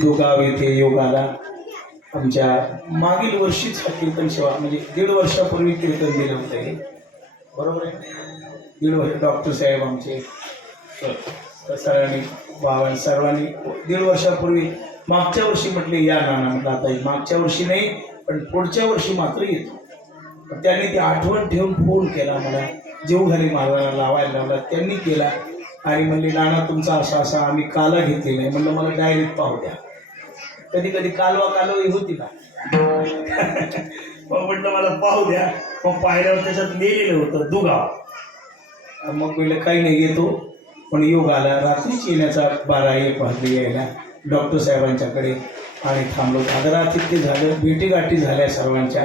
दुगाव येथे योगाला आमच्या मागील वर्षीच हा कीर्तन सेवा म्हणजे 1.5 वर्षापूर्वी कीर्तन दिलं होतं हे बरोबर आहे. 1.5 वर्ष डॉक्टर साहेब आमचे सरांनी बाबांनी सर्वांनी 1.5 वर्षापूर्वी मागच्या वर्षी म्हटले या नाना म्हटलं आता मागच्या वर्षी नाही पण पुढच्या वर्षी मात्र येतो. त्यांनी ती आठवण ठेवून फोन केला मला. जेवघाली महाराजांना लावायला लावला त्यांनी केला आणि म्हणले नाना तुमचा असा असा आम्ही काला घेतलेला आहे. म्हणलं मला डायरेक्ट पाहू द्या. कधी कधी कालवाही होती का मग म्हटलं मला पाहू द्या. मग पाहिल्यावर त्याच्यात लिहिलेलं होतं दुगाव. मग म्हटलं काही नाही येतो. पण योग आला. रात्रीच येण्याचा 12-1 वाजले यायला डॉक्टर साहेबांच्याकडे आणि थांबलो. आदरातिथ्य झालं. भेटीगाठी झाल्या सर्वांच्या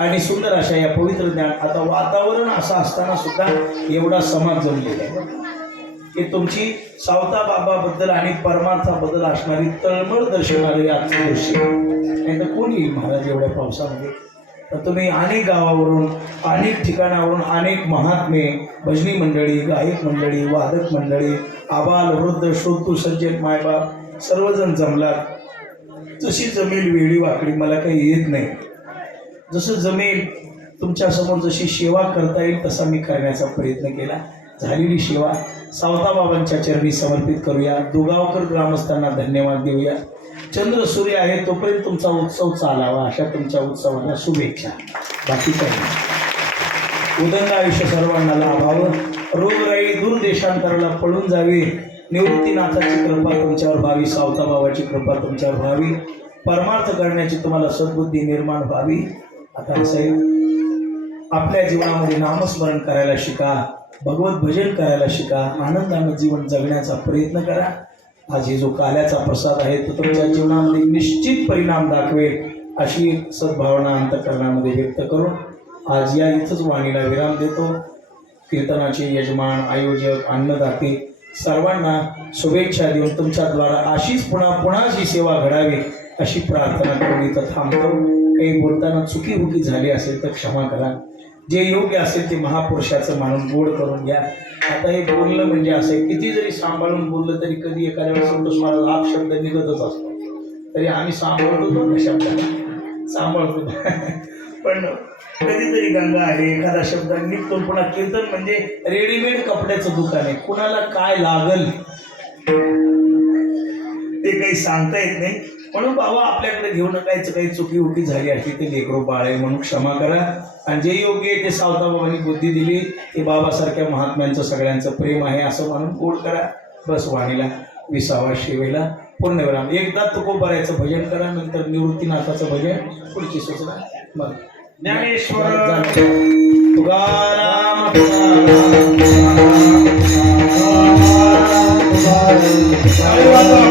आणि सुंदर अशा या पवित्र ज्ञान. आता वातावरण असं असताना सुद्धा एवढा समाज जमलेला आहे की तुमची सावता बाबाबद्दल आणि परमार्थाबद्दल असणारी तळमळ दर्शवणारे आजचं दृश्य. नाही तर कोण येईल महाराज एवढ्या पावसामध्ये. तर तुम्ही अनेक गावावरून अनेक ठिकाणावरून अनेक महात्मे भजनी मंडळी गायक मंडळी वादक मंडळी आबाल वृद्ध श्रोतू सज्जन मायबाप सर्वजण जमलात. जशी जमेल वेळी वाकडी मला काही येत नाही. जसं जमेल तुमच्यासमोर जशी सेवा करता येईल तसा मी करण्याचा प्रयत्न केला. झालेली सेवा सावता बाबांच्या चरणी समर्पित करूया. दुगावकर ग्रामस्थांना धन्यवाद देऊया. चंद्र सूर्य आहे तोपर्यंत तुमचा उत्सव चालावा अशा तुमच्या उत्सवाला शुभेच्छा. बाकी काही नाही. उदंड आयुष्य सर्वांना लाभावं. रोगराई दूर देशांतराला पळून जावी. निवृत्तीनाथाची कृपा तुमच्यावर व्हावी. सावता बाबाची कृपा तुमच्यावर व्हावी. परमार्थ करण्याची तुम्हाला सद्बुद्धी निर्माण व्हावी. आता असं आहे आपल्या जीवनामध्ये नामस्मरण करायला शिका. भगवत भजन करायला शिका. आनंदानं जीवन जगण्याचा प्रयत्न करा. आज हे जो काल्याचा प्रसाद आहे तो तुमच्या जीवनामध्ये निश्चित परिणाम दाखवेल अशी सद्भावना अंतःकरणामध्ये व्यक्त करून आज या इथंच वाणीला विराम देतो. कीर्तनाचे यजमान आयोजक अन्नदाते सर्वांना शुभेच्छा देऊन तुमच्याद्वारा अशीच पुन्हा ही सेवा घडावी अशी प्रार्थना करून इथं थांबतो. काही बोलताना चुकीबुकी झाली असेल तर क्षमा करा. जे योग्य असेल ते महापुरुषाचं मानून गोड करून घ्या. आता हे बोलणं म्हणजे असं किती जरी सांभाळून बोललं तरी कधी एखाद्या वेळेस संतोष महाराज हा शब्द निघतच असतो. तरी आम्ही सांभाळतो ना शब्दाला सांभाळतो पण कधीतरी गंगा आहे एखादा शब्द निघतो. पुन्हा कीर्तन म्हणजे रेडीमेड कपड्याचं दुकान आहे. कुणाला काय लागल ते काही सांगता येत नाही. म्हणून बाबा आपल्याकडे घेऊ नकायचं. काही चुकी झाली असली ते लेकरो बाळ आहे म्हणून क्षमा करा. आणि जे योग्य आहे ते सावता बाबांनी बुद्धी दिली ते बाबासारख्या महात्म्यांचं सगळ्यांचं प्रेम आहे असं म्हणून गोड करा. बस वाणीला 20वा शेवेला पूर्णविराम. एकदा तुकोबारायचं भजन करा. नंतर निवृत्तीनाथाचं भजन पुढची सूचना. मग ज्ञानेश्वर तुकाराम तुकाराम अरे वाजवा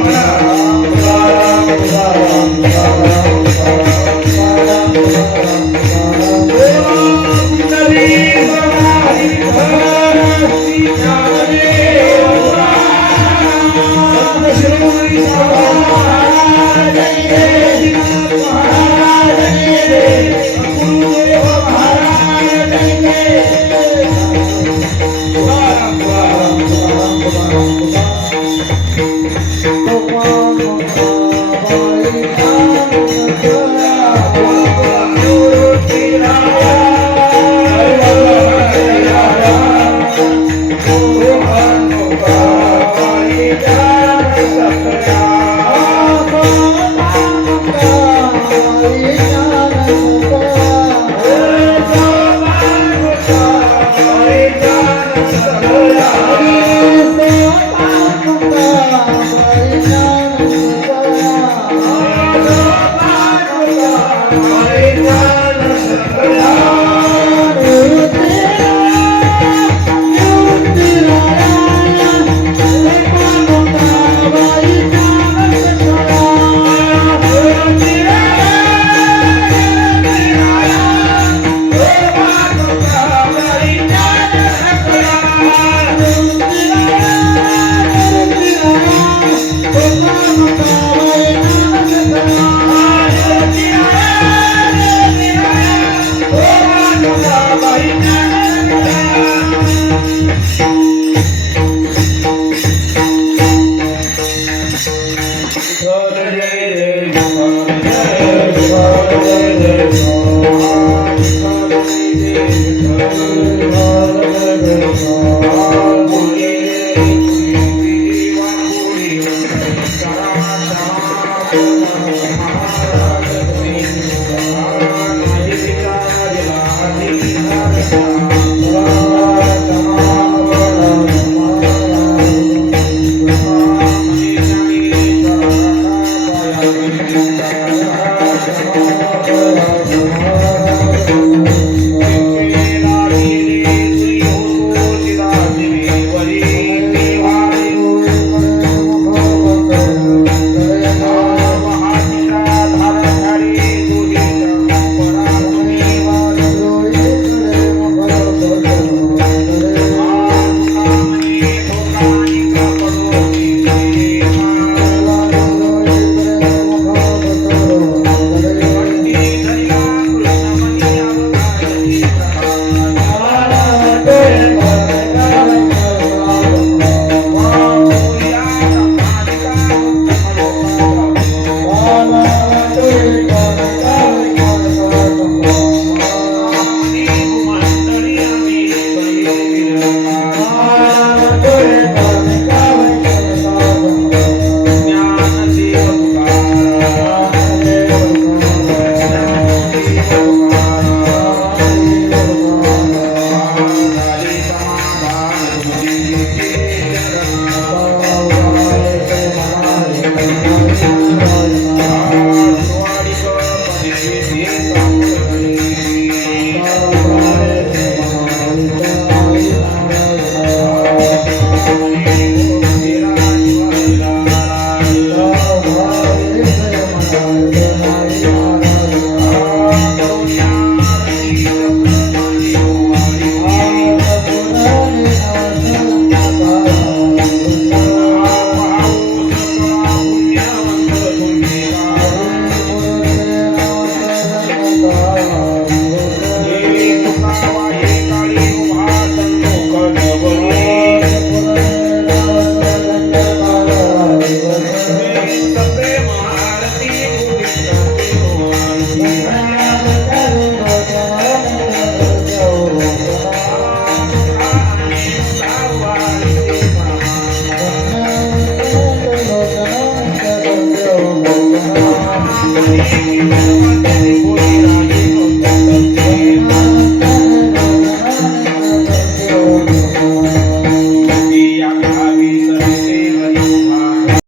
Thank you.